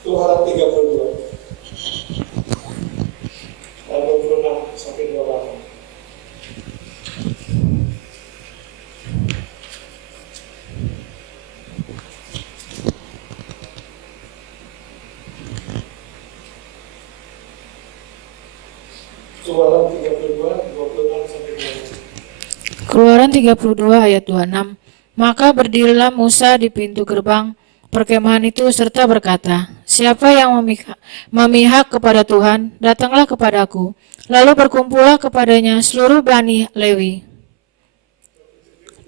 Tuhan 32 dan 26 sampai 28. Keluaran 32 ayat 26. Maka berdirilah Musa di pintu gerbang perkemahan itu serta berkata, siapa yang memihak kepada Tuhan, datanglah kepadaku. Lalu berkumpullah kepadanya seluruh Bani Lewi.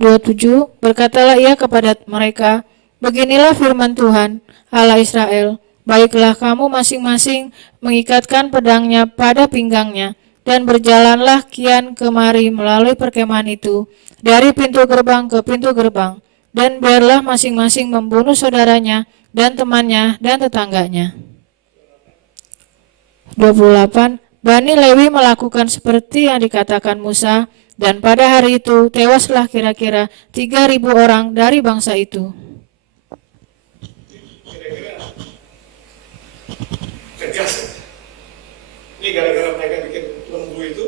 27. Berkatalah ia kepada mereka, beginilah firman Tuhan, Allah Israel, baiklah kamu masing-masing mengikatkan pedangnya pada pinggangnya, dan berjalanlah kian kemari melalui perkemahan itu, dari pintu gerbang ke pintu gerbang, dan biarlah masing-masing membunuh saudaranya, dan temannya, dan tetangganya. 28. Bani Lewi melakukan seperti yang dikatakan Musa, dan pada hari itu tewaslah kira-kira 3.000 orang dari bangsa itu. Kira-kira tegas. Ini gara-gara mereka bikin lembu itu,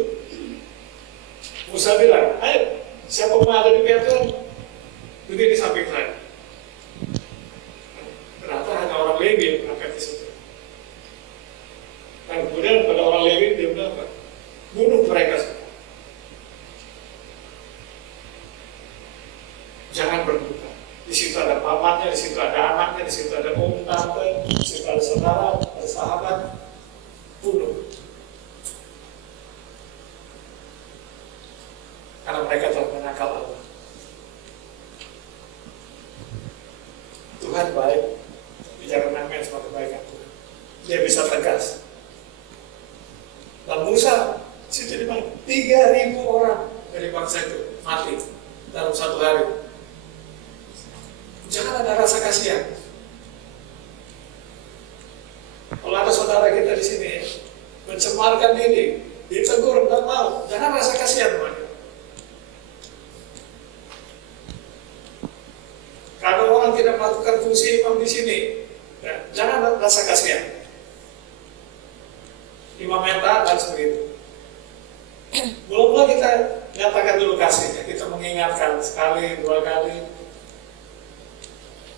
Musa bilang, ayo siapa pun ada di pihak Tuhan, duduk di samping saya. Ternyata hanya orang Lewi yang berangkat di situ. Dan kemudian pada orang Lewi dia bilang apa? Bunuh mereka semua. Jangan berduka. Di situ ada pamannya, di situ ada anaknya, di situ ada om, tante, di situ ada saudara, ada sahabat. Bunuh. Karena mereka telah menangkal Allah. Tuhan baik, bicara main-main sama kebaikan Tuhan. Dia bisa tegas. Dan Musa, situ di mana? 3.000 orang dari bangsa itu mati dalam satu hari. Jangan ada rasa kasihan. Kalau ada saudara kita di sini mencemarkan diri, ditegur, dan mau, jangan rasa kasihan mereka. tidak melakukan fungsi imam di sini. Ya, jangan rasa kasihan. Imam yang taat harus begitu. Mula-mula kita nyatakan dulu kasihnya, kita mengingatkan sekali, 2 kali,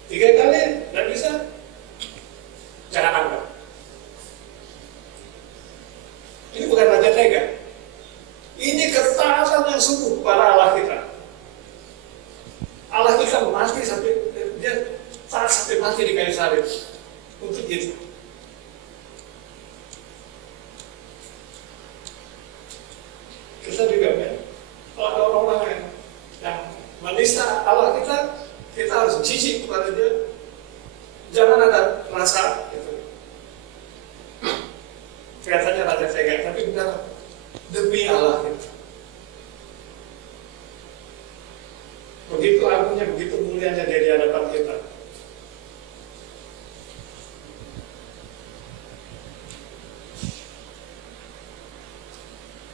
3 kali, dan bisa, jangan anggap. Ini bukan raja tega. Ini ketaatan yang sungguh kepada Allah kita. Allah kita mati sampai, dia taat sampai mati di kayu salib untuk kita. Kita juga kan, kalau ada orang-orang yang menista Allah kita, kita harus jijik kepada dia. Jangan ada rasa gitu. Kelihatannya raja tega, tapi benar demi Allah kita. Begitu agungnya, begitu mulianya dia di hadapan kita.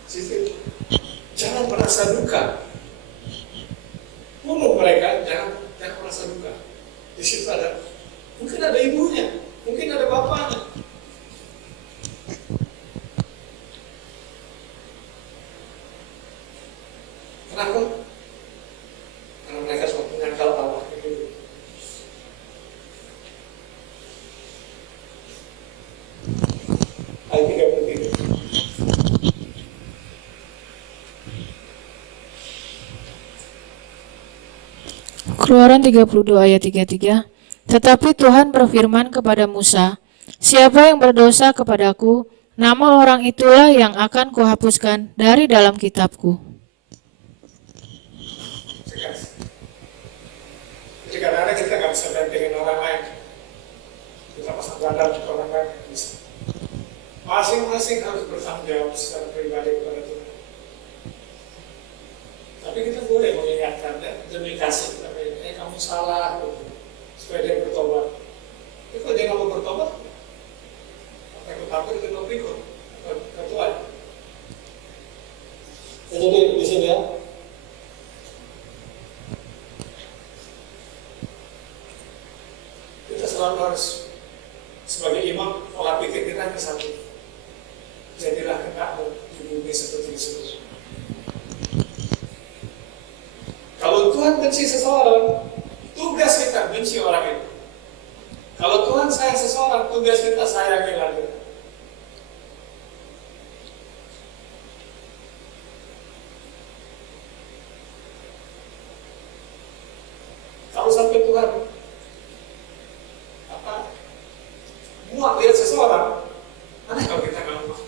Situ, jangan merasa duka. Bunuh mereka, jangan merasa duka. Di situ ada, mungkin ada ibunya, mungkin ada bapaknya. Kenapa? Karena mereka sudah menyangkal Allah. Ayat 33. Keluaran 32 ayat 33. Tetapi Tuhan berfirman kepada Musa, siapa yang berdosa kepadaku, nama orang itulah yang akan kuhapuskan dari dalam kitabku. Jadi kadang-kadang kita nggak bisa bandingin orang lain. Kita pasang badan ke orang lain, bisa. Masing-masing harus bertanggung jawab secara pribadi kepada Tuhan. Tapi kita boleh mengingatkan ya, demi kasih kita, kamu salah, supaya dia bertobat. Tapi kalau dia nggak mau bertobat, apa yang takut itu belum ikut ke Tuhan. Ya, jadi di sini ya. Kita selalu harus sebagai imam pola pikir kita hanya satu. Jadilah kehendakmu di bumi seperti di surga. Kalau Tuhan benci seseorang, tugas kita benci orang itu. Kalau Tuhan sayang seseorang, tugas kita sayangi lagi. Kalau sampai Tuhan muak lihat seseorang, aneh kalau kita nggak muak.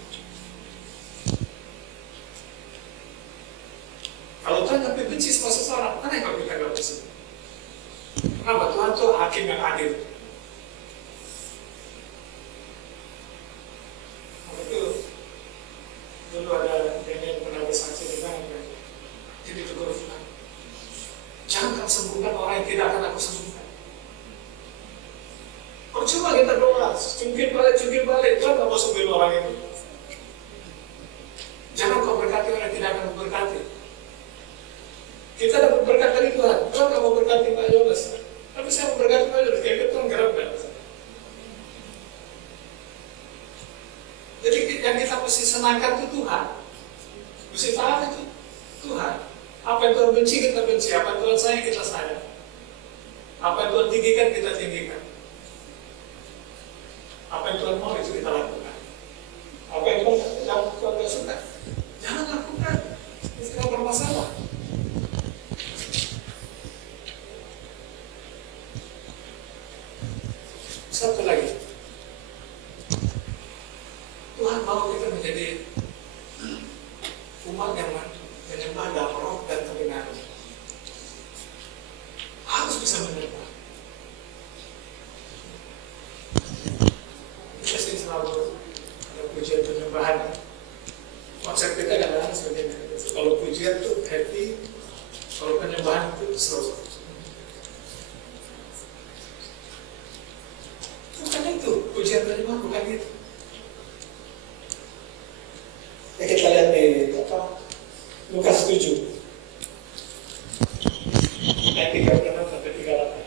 Kalau Tuhan sampai benci sama seseorang, aneh kalau kita nggak benci. Kenapa? Tuhan itu hakim yang adil. Itu dulu ada yang pernah bersaksi di mana? Jadi tegur Tuhan, jangan sembuhkan orang yang tidak akan aku sembuhkan. Percuma kita doa, cungkir balik, Tuhan nggak mau sembuhin orang itu. Jangan kau berkati orang yang tidak akan berkati. Kita dapat berkat dari Tuhan. Tuhan nggak mau berkati Pak Yones, tapi saya mau berkati Pak Yones. Kayak Tuhan gerak nggak? Jadi yang kita mesti senangkan itu Tuhan, mesti taat itu Tuhan. Apa yang Tuhan benci kita benci, apa yang Tuhan sayang kita sayang, apa yang Tuhan tinggikan kita tinggikan. Apa yang Tuhan mau itu kita lakukan. Apa yang Tuhan gak suka, jangan lakukan. Itu tidak bermasalah. Satu lagi, Tuhan mau kita menjadi umat yang menyembah dalam roh dan kebenaran. Harus bisa menyembah. Kita sih selalu ada pujian penyembahan. Konsep kita kadang-kadang seperti ini. Kalau pujian itu happy, kalau penyembahan itu slow. Bukan itu, pujian penyembahan bukan itu. Ya kita lihat di Lukas 7 ayat 36 sampai 38.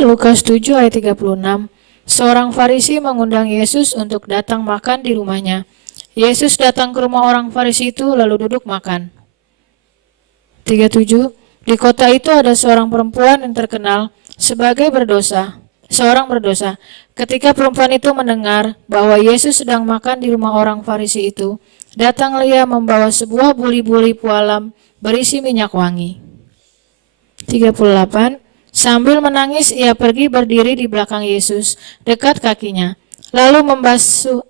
Lukas 7 ayat 36. Seorang Farisi mengundang Yesus untuk datang makan di rumahnya. Yesus datang ke rumah orang Farisi itu lalu duduk makan. 37. Di kota itu ada seorang perempuan yang terkenal sebagai seorang berdosa. Ketika perempuan itu mendengar bahwa Yesus sedang makan di rumah orang Farisi itu, datanglah ia membawa sebuah buli-buli pualam berisi minyak wangi. 38. Sambil menangis ia pergi berdiri di belakang Yesus, dekat kakinya. Lalu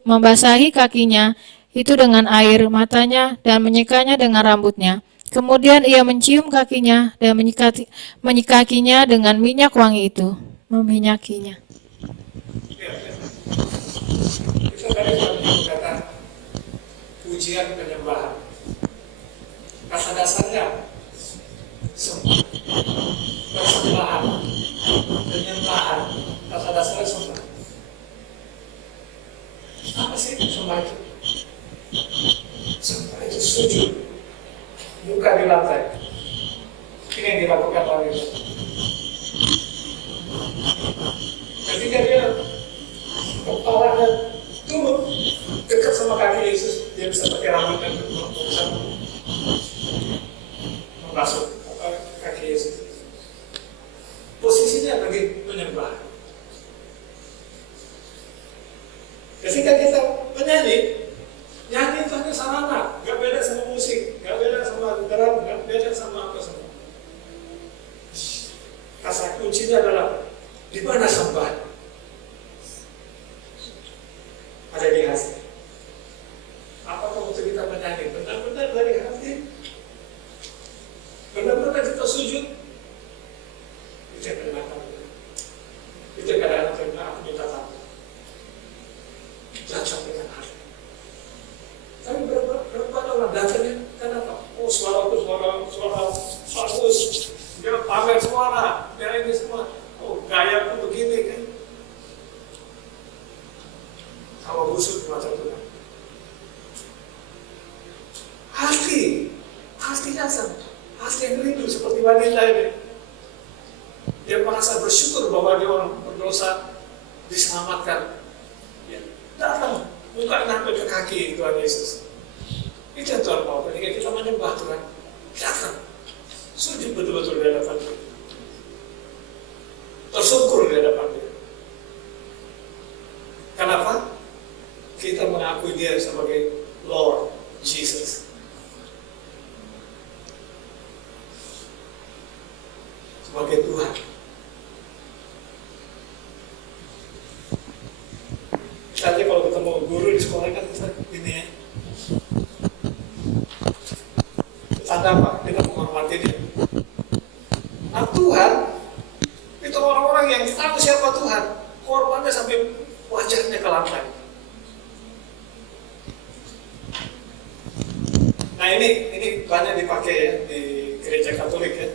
membasahi kakinya itu dengan air matanya dan menyikanya dengan rambutnya. Kemudian ia mencium kakinya dan menyikakinya dengan minyak wangi itu. Meminyakinya. Itu tadi kata pujian penyembahan. Kata dasarnya persembahan, penyembahan. Kata dasarnya sembah. Apa sih sembah itu? Sembah itu sujud, buka di lantai. Ini yang dilakukan oleh Yesus. Ketika dia kepalanya turun dekat sama kaki Yesus, dia bisa pakai rambut dan bisa membasuh kaki Yesus. Posisinya bagi penyembah. Ketika kita menyanyi, nyanyi itu hanya sarana, gak beda sama musik, gak beda sama drum, gak beda sama apa semua. Kata kuncinya adalah di mana sembah? Ada di hati. Apakah waktu kita menyanyi benar-benar dari hati? Benar-benar kita sujud? Itu yang benar-benar. Itu yang kadang-kadang aku minta tahu. Cocok dengan hati. Tapi berapa orang datangnya? Kenapa? Oh, suaraku suara bagus. Dia pamer suara, dia ini semua. Oh, gayaku begini kan. Sama busuk macam itu. Hatinya hati yang rindu seperti wanita ini. Dia merasa bersyukur bahwa dia orang berdosa diselamatkan. Ya, datang, buka sampai ke kaki Tuhan Yesus. Itu yang Tuhan mau. Ketika kita menyembah Tuhan, datang, sujud betul-betul di hadapan Dia. Tersungkur di hadapan Dia. Kenapa? Kita mengakui Dia sebagai Lord Jesus. Sebagai Tuhan. Misalnya kalau ketemu guru di sekolah kan kita gini ya. Tanda apa? Kita menghormati dia. Nah Tuhan, itu orang-orang yang tahu siapa Tuhan. Korbannya sampai wajahnya ke lantai. Nah ini banyak dipakai ya di gereja Katolik ya.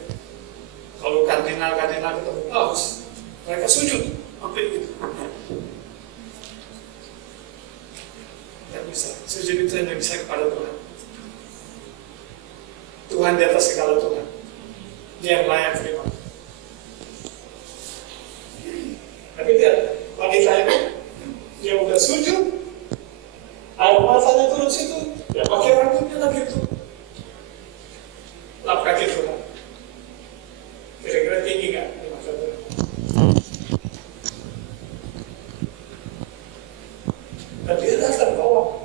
Kalau kardinal ketemu paus, mereka sujud sampai gitu. Tidak bisa, sujud itu hanya bisa kepada Tuhan. Tuhan di atas segala Tuhan. Dia yang layak terima. Tapi lihat, wanita ini dia udah sujud, air matanya turun situ, dia pakai rambutnya lagi itu. Lap kaki Tuhan. Kira-kira tinggi nggak di mata Tuhan? Dan dia datang bawa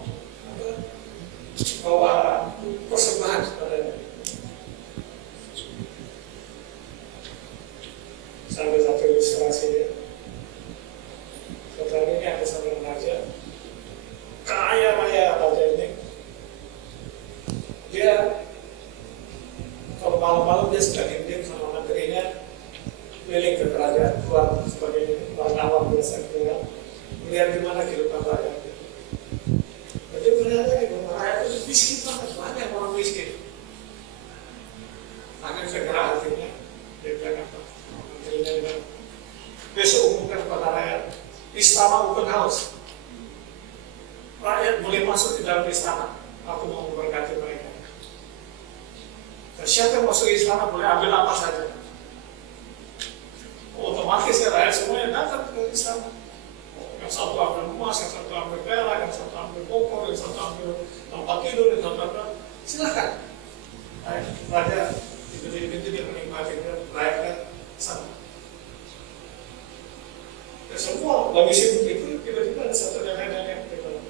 persembahan kepadanya. Sampai satu ilustrasi ya. Setelah ini ada seorang raja, kaya raya raja ini. Dia kalau malam-malam dia suka diam sama menterinya, keliling ke kerajaan, keluar sebagai wartawan biasa keluar, melihat gimana kehidupan rakyat. Jadi ternyata rakyat itu miskin banget, banyak orang miskin. Akan segera hatinya, dia bilang apa? Menterinya bilang, besok umumkan kepada rakyat, istana open house. Rakyat boleh masuk ke dalam istana, aku mau memberkati mereka. Dan siapa yang masuk istana boleh ambil apa saja. Otomatis ya kita rayakan sama. Dan semua lagi sibuk itu, tiba-tiba ada satu nenek-nenek di dalam.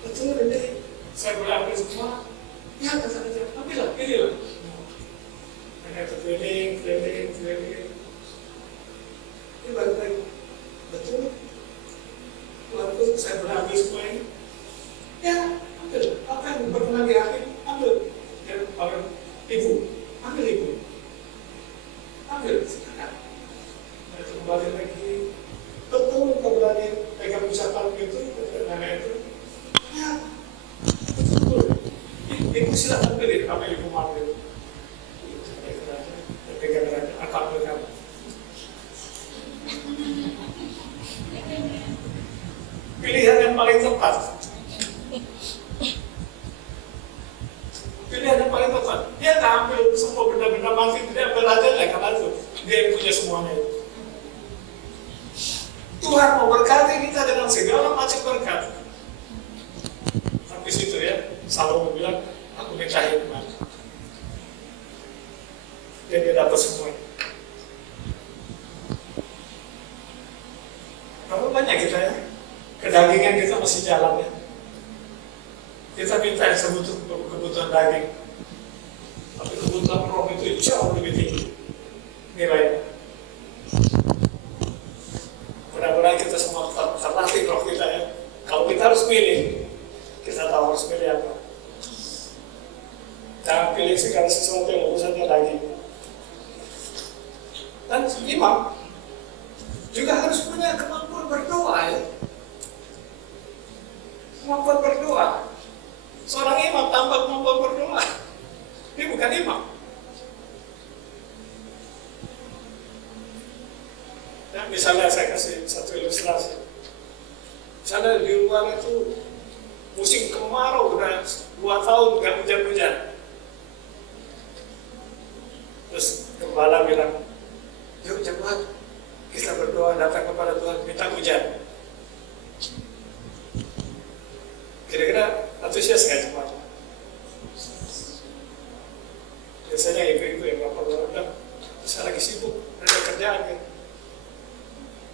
Betul, jadi saya berambil semua, ya kata-kata, ambillah, inilah. Nenek itu keliling. Ini balik-balik, betul. Lalu saya berambil semua ini, ya ambil, apa yang berkenan di hati, ambil. Dan orang ibu, ambil, silakan. Itu kembali lagi, betul kembali pegang ucapan itu, nenek itu, ya, betul. Ibu silakan pilih apa yang ibu mau. Pegang akal kamu. Pilihan yang paling tepat. Dia tak ambil semua benda-benda mati, dia ambil aja lah karena itu dia yang punya semuanya itu. Tuhan mau berkati kita dengan segala macam berkat. Sampai situ ya, Salomo bilang, aku minta hikmat. Dan dia dapat semuanya. Berapa banyak kita ya, kedagingan kita masih jalan ya. Kita minta yang kebutuhan daging, tapi kebutuhan roh itu jauh lebih tinggi nilainya. Mudah-mudahan kita semua terlatih roh kita ya. Kalau kita harus pilih, kita tahu harus pilih apa. Jangan pilih segala sesuatu yang urusannya daging. Dan imam juga harus punya kemampuan berdoa ya. Kemampuan berdoa. Seorang imam tanpa kemampuan berdoa, dia bukan imam. Ya, misalnya saya kasih satu ilustrasi. Misalnya di luar itu musim kemarau udah 2 tahun nggak hujan-hujan. Terus gembala bilang, yuk jemaat kita berdoa datang kepada Tuhan minta hujan. Kira-kira antusias nggak jemaat? Biasanya ibu-ibu yang bapak bilang, saya lagi sibuk, ada kerjaan ya.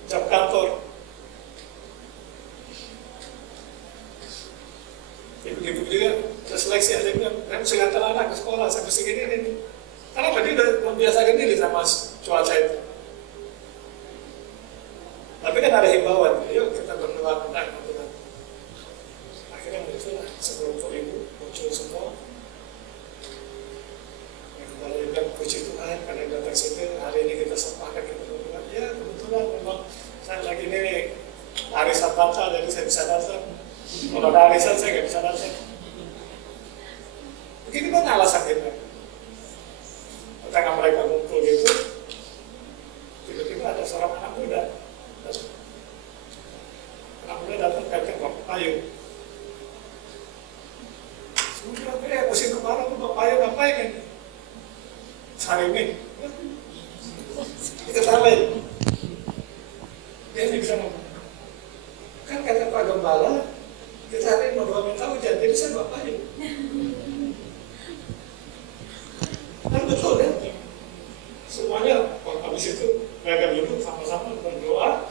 Jam kantor. Ibu-ibu juga terseleksi ada yang bilang, saya mesti ngantar anak ke sekolah sampai segini ini. Karena dia udah membiasakan diri sama cuaca itu. Tapi kan ada himbauan, yuk kita berdoa tentang Tuhan. Akhirnya muncullah sekelompok ibu muncul semua. Yang kembali bilang puji Tuhan karena datang sini hari ini kita sepakat kita berdoa. Ya kebetulan memang saya lagi ini arisan batal jadi saya bisa datang. Kalau ada arisan saya nggak bisa datang. Begini kan alasan kita. Ketika mereka ngumpul gitu, tiba-tiba ada seorang anak muda. Anak muda datang katakan, Bapak Payu. Sebenarnya musim kemarau Bapak Payu ngapain ini? Sarimin. Diketawain. Dia bisa ngomong. Kan kata Pak Gembala, kita hari ini mau doa minta hujan, jadi saya Bapak Payu. Dan betul ya, semuanya habis itu mereka duduk sama-sama berdoa,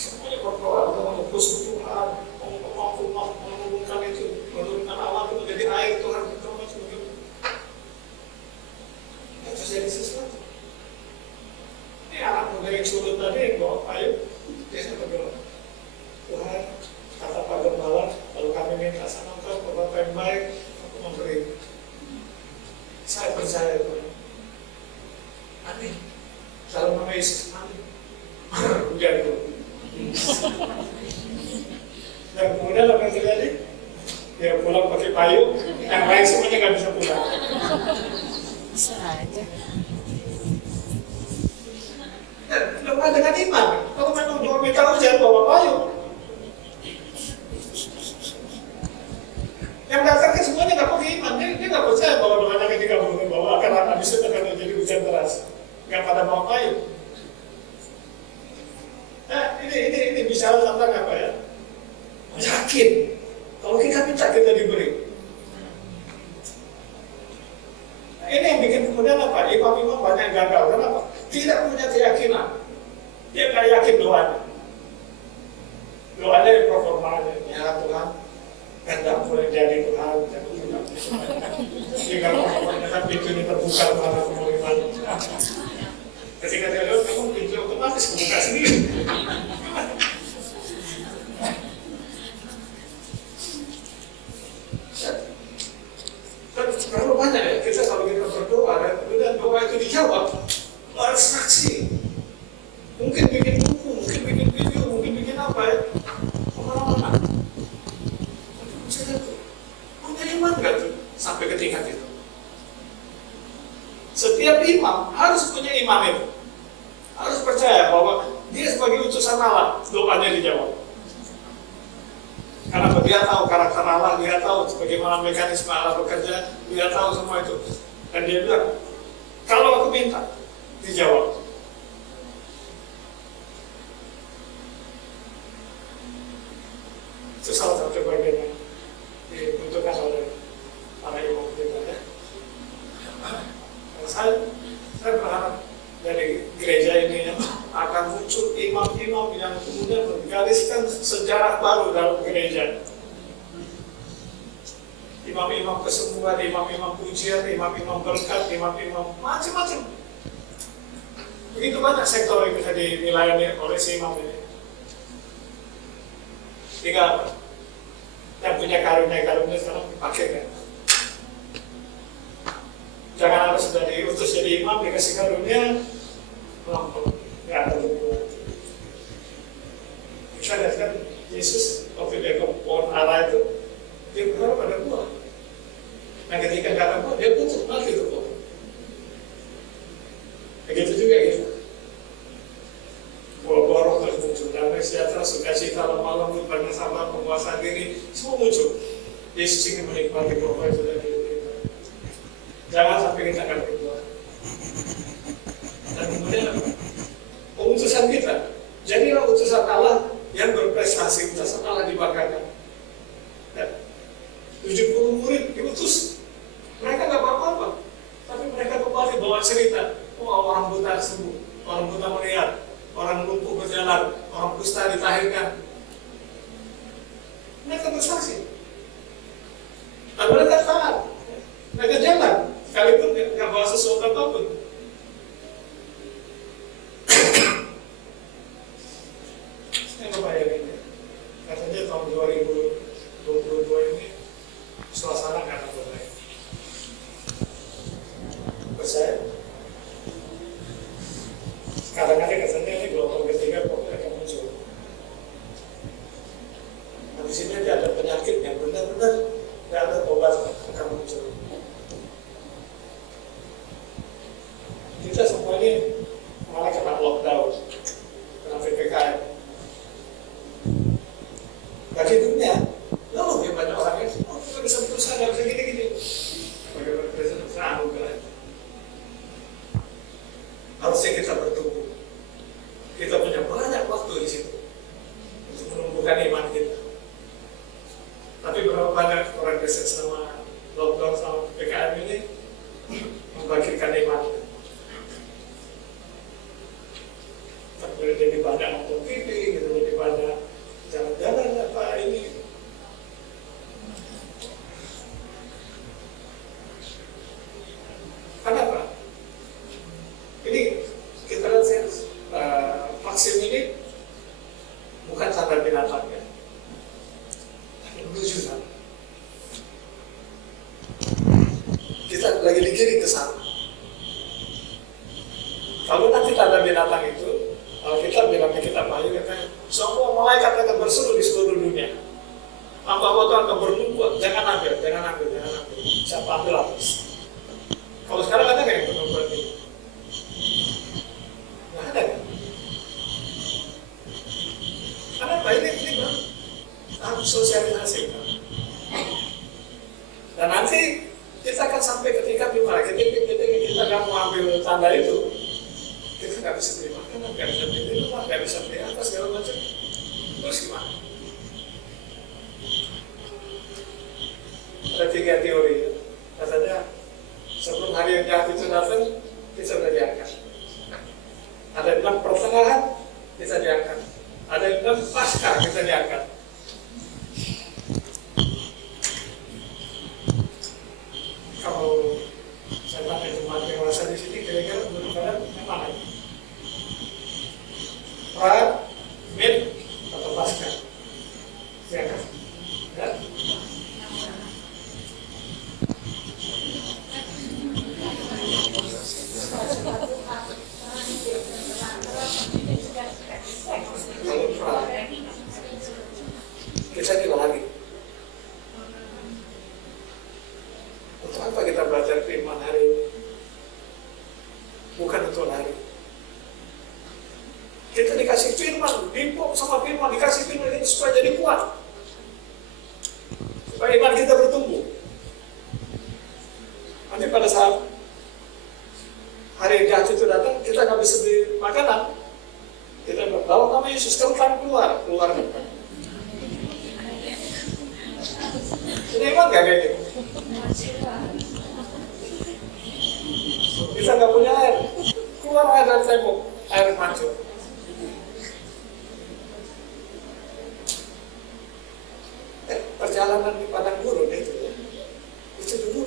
semuanya berdoa untuk menembus Tuhan, menurunkan itu, menurunkan alam itu menjadi air Tuhan berdoa begitu. Yang terjadi sesuatu. Ini anak muda yang sulit tadi yang bawa payung, dia berdoa. Tuhan, kata Pak Gembala, kalau kami minta sama Engkau, Bapak yang baik, aku memberi. Saya percaya Tuhan. Amin. Dalam nama Yesus, amin. Hujan itu. Dan kemudian apa yang terjadi? Dia pulang pakai payung, yang lain semuanya nggak bisa pulang. Bisa aja. Dengan iman, kalau memang doa minta hujan bawa payung. Yang datang ke semuanya nggak pakai iman, dia nggak percaya bahwa doanya ketika bahwa akan habis itu akan terjadi hujan deras, nggak pada bawa payung. Nah, ini bicara tentang apa ya? Yakin, kalau kita minta kita diberi. Nah, ini yang bikin kemudian apa? Imam-imam banyak gagal. Kenapa? Tidak punya keyakinan. Dia nggak yakin doanya. Doanya yang performanya. Ya Tuhan, kehendak boleh jadi Tuhan. Jika performanya pintu ini terbuka, Tuhan aku mau iman. Ketika dia lihat, kamu pintu otomatis kebuka sendiri. Terlalu banyak ya, kita kalau kita berdoa dan kemudian doa itu dijawab, harus saksi. Mungkin bikin buku, mungkin bikin video, mungkin bikin apa ya, kemana-mana. Tapi maksudnya tuh, punya iman nggak tuh sampai ke tingkat itu? Setiap imam harus punya iman itu, harus percaya bahwa dia sebagai utusan Allah, doanya dijawab. Karena dia tahu karakter Allah, dia tahu bagaimana mekanisme Allah bekerja, dia tahu semua itu. Dan dia bilang, kalau aku minta, dijawab. Itu salah satu bagian yang dibutuhkan oleh para imam kita ya. Saya berharap dari gereja ini ya, akan muncul imam-imam yang kemudian menggariskan sejarah baru dalam gereja. Imam-imam kesembuhan, imam-imam pujian, imam-imam berkat, imam-imam macam-macam. Begitu banyak sektor yang bisa dilayani oleh si imam ini. Tinggal yang punya karunia-karunia sekarang dipakai kan. Jangan harus sudah diutus jadi imam, dikasih karunia, melampau, nggak ada hubungan. Kita lihat kan, Yesus waktu dia ke pohon ara itu, dia berharap ada buah. Nah ketika nggak ada buah, dia putus mati itu pohon. Begitu juga gitu. Buah-buah roh terus muncul, damai sejahtera, sukacita, lemah lembut, banyak sabar, penguasaan diri, semua muncul. Yesus ingin menikmati buah itu dari hidup kita. Jangan sampai kita akan berdoa. Dan kemudian utusan kita, jadilah utusan Allah yang berprestasi, utusan Allah dibanggakan. 70 murid diutus, mereka nggak apa-apa, tapi mereka kembali bawa cerita, orang buta sembuh, orang buta melihat, orang lumpuh berjalan, orang kusta ditahirkan. Mereka bersaksi, dan mereka taat, mereka jalan. Sekalipun nggak bawa sesuatu apapun. Saya ngebayangin ya, katanya tahun 2022 ini suasana nggak akan baik. Percaya? Kadang-kadang katanya ini gelombang ketiga pokoknya akan muncul. Nah di sini ada penyakit yang benar-benar nggak ada obat akan muncul. Kita semua ini malah kena lockdown, kena PPKM. Bagi dunia, lalu ya banyak orang yang kita bisa berusaha, nggak bisa gini-gini. Bagaimana presiden anugerah? Harusnya kita bertumbuh. Kita punya banyak waktu di situ untuk menumbuhkan iman kita. Tapi berapa banyak orang Kristen selama lockdown, selama PPKM ini membangkitkan iman. Jadi banyak nonton TV, gitu, jadi banyak jalan-jalan apa ini. Kenapa? Ini kita lihat vaksin ini bukan tanda binatangnya, tapi menuju. Kita lagi dikirim ke sana. Kalau nanti tanda binatang itu, kita bilangnya kita bayu, katanya semua malaikat akan berseru di seluruh dunia. Hamba-hamba Tuhan akan bernubuat, jangan ambil. Siapa ambil habis. Kalau sekarang ada nggak yang bernubuat ini? Nggak ada kan? Kenapa? Ini harus sosialisasi kan? Dan nanti kita akan sampai ketika dimana kita nggak mau ambil tanda itu, kita nggak bisa beli makanan, nggak bisa beli rumah, nggak bisa beli apa segala macam. Terus gimana? Ada 3 teori. Katanya sebelum hari yang jahat itu datang, kita sudah diangkat. Ada yang bilang pertengahan, kita diangkat. Ada yang bilang pasca, kita diangkat. Kalau saya tanya jemaat yang merasa di sini, kira-kira menurut kalian yang mana? Pra, mid, atau pasca? Diangkat. Ya? Kalau pra, kita dilari. Untuk apa kita belajar firman hari ini? Bukan untuk lari. Kita dikasih firman, dipok sama firman, dikasih firman ini supaya jadi kuat. Supaya iman kita bertumbuh. Nanti pada saat hari yang jahat itu datang, kita nggak bisa beli makanan. Kita bilang, bawa nama Yesus, keluar. Ini iman nggak kayak gitu? Kita nggak punya air, keluar air dari tembok, air mancur. Perjalanan di padang gurun itu dulu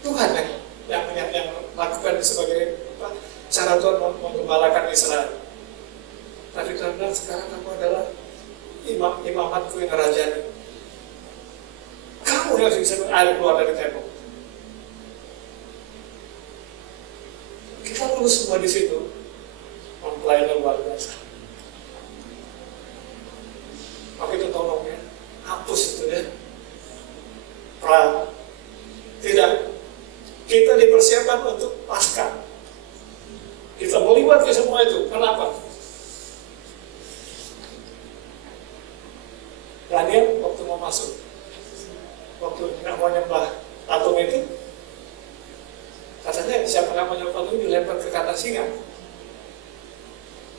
Tuhan yang lakukan sebagai cara Tuhan menggembalakan Israel. Tapi Tuhan bilang, sekarang kamu adalah imamatku yang rajani. Kamu yang bisa air keluar dari tembok. Kita lulus semua di situ, mempelainya luar biasa. Maka itu tolong ya, hapus itu ya. Tidak, kita dipersiapkan untuk pasca. Kita melibat ke semua itu. Kenapa? Daniel waktu mau masuk, waktu nggak mau nyembah patung itu, katanya siapa nggak mau nyembah patung dilempar ke kandang singa.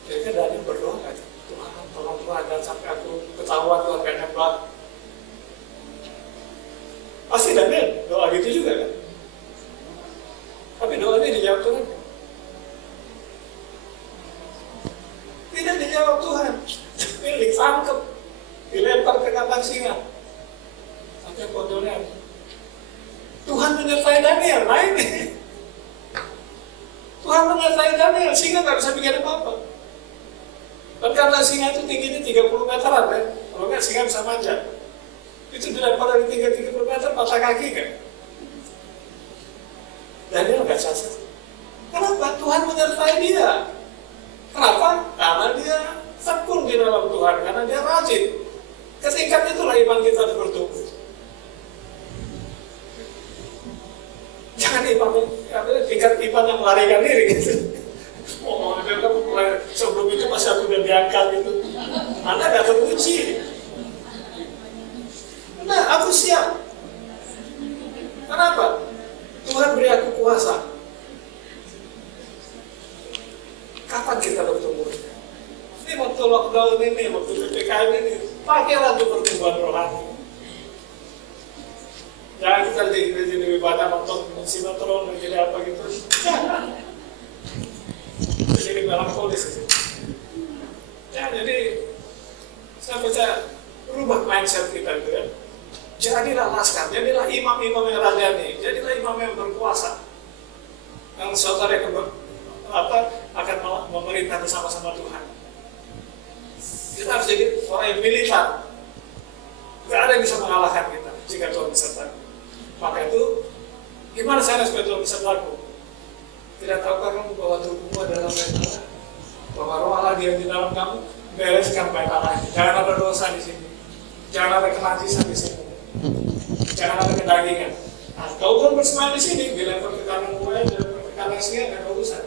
Jadi Daniel berdoa kan, Tuhan tolong Tuhan, dan sampai aku ketahuan Tuhan gak nyembah. Pasti Daniel doa gitu juga kan. Tapi doanya dijawab Tuhan. Tidak dijawab Tuhan. Ini ditangkap, dilempar ke kandang singa. Sampai konyolnya. Tuhan menyertai Daniel, nah ini. Tuhan menyertai Daniel, singa nggak bisa bikin apa-apa. Dan kandang singa itu tingginya 30 meteran kan. Kalau nggak singa bisa manjat. Itu dilempar dari 30 meter, patah kaki kan. Daniel nggak cacat. Kenapa? Tuhan menyertai dia. Kenapa? Karena dia tekun di dalam Tuhan, karena dia rajin. Ketika itulah iman kita bertumbuh. Jangan tingkat iman yang melarikan diri gitu. Oh, sebelum itu pas aku udah diangkat gitu. Anda nggak teruji. Nah, aku siap. Kenapa? Tuhan beri aku kuasa. Kapan kita bertumbuh? Ini waktu lockdown ini, waktu PPKM ini, pakailah untuk pertumbuhan rohani. Jangan kita jadi lebih banyak nonton sinetron, jadi apa gitu. Jangan. Jadi melankolis itu. Ya, jadi saya percaya rubah mindset kita itu ya. Jadilah laskar, jadilah imam-imam yang rajani, jadilah imam yang berkuasa. Yang saudara akan memerintah bersama-sama Tuhan. Kita harus jadi orang yang militan. Tidak ada yang bisa mengalahkan kita jika Tuhan beserta. Maka itu, gimana cara supaya Tuhan bisa berlaku? Tidak tahukah kamu bahwa tubuhmu adalah bait Allah? Bahwa roh Allah diam di dalam kamu, bereskan bait Allah. Jangan ada dosa di sini. Jangan ada kenajisan di sini. Jangan ada kedagingan. Nah, kalau Tuhan bersemayam di sini, dilempar ke kanan buaya, dilempar ke kanan singa, nggak ada urusan.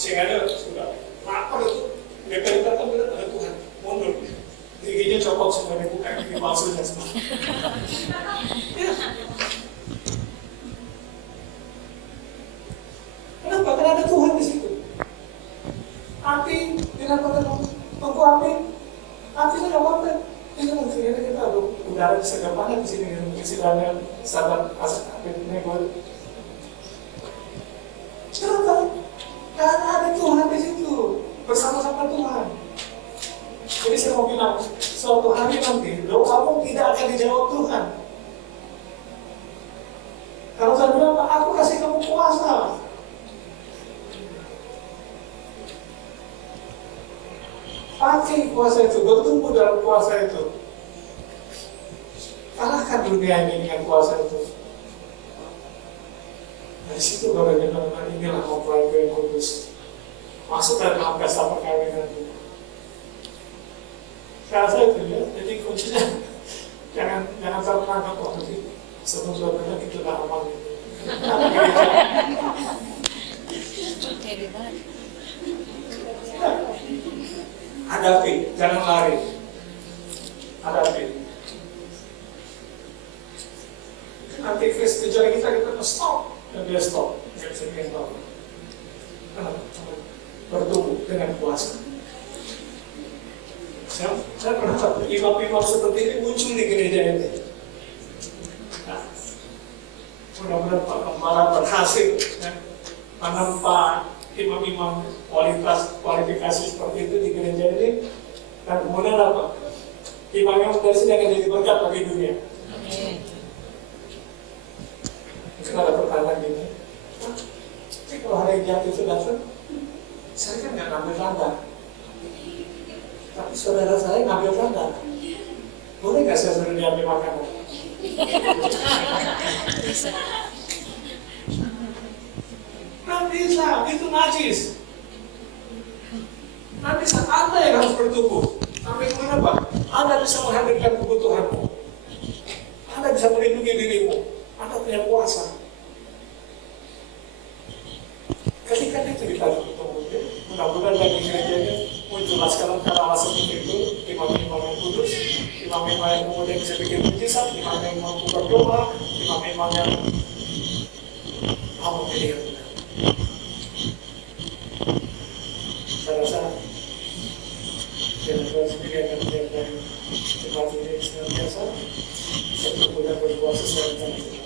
Singanya sudah lapar itu, dia datang bilang ada Tuhan, mundur. Giginya copot semua, dibuka gigi palsunya semua. Ya. Kenapa? Karena ada Tuhan di situ. Api dilempar ke tunggu api itu nggak apa-apa. Itu mungkin kita ada udara segar banget di sini, mungkin sidangnya sahabat Kenapa? Karena ada Tuhan di situ, bersama-sama Tuhan. Jadi saya mau bilang, suatu hari nanti doamu tidak akan dijawab Tuhan. Kalau saya bilang, aku kasih kamu kuasa. Pakai kuasa itu, bertumbuh dalam kuasa itu. Kalahkan dunia ini dengan kuasa itu. Dari situ baru benar-benar inilah mempelai yang kudus. Masuk dalam pesta perkawinan itu. Saya rasa itu ya, jadi kuncinya jangan terlalu menganggap nanti sebelum benar itu dah aman. Hadapi, jangan lari. Hadapi. Nanti Kristus kejar kita stop, dan dia stop, dia bisa bikin stop. Bertumbuh dengan kuasa. Saya pernah tahu imam-imam seperti ini muncul di gereja ini. Nah, mudah-mudahan Pak Gembala berhasil ya, menempa imam-imam kualifikasi seperti itu di gereja ini, dan kemudian apa? Imam-imam dari sini akan jadi berkat bagi dunia. Mungkin ada pertanyaan gini, tapi kalau hari jahat itu datang, saya kan nggak ngambil tanda, tapi saudara saya ngambil tanda. Boleh nggak saya suruh diambil makanan? Nggak bisa, itu najis. Nggak bisa, Anda yang harus bertumbuh. Sampai kemana Pak? Anda bisa menghadirkan kebutuhanmu. Anda bisa melindungi dirimu. Anda punya kuasa. Ketika itu kita bertumbuh, mudah-mudahan bagi gereja ini muncullah sekarang cara seperti itu, imam-imam yang kudus, imam-imam yang kemudian bisa bikin mujizat, imam-imam yang mampu berdoa, imam-imam yang mau memilih yang benar. Saya rasa jalan Tuhan sendiri akan melihat dari tempat ini senantiasa, saya berkuda berkuasa sesuai dengan itu.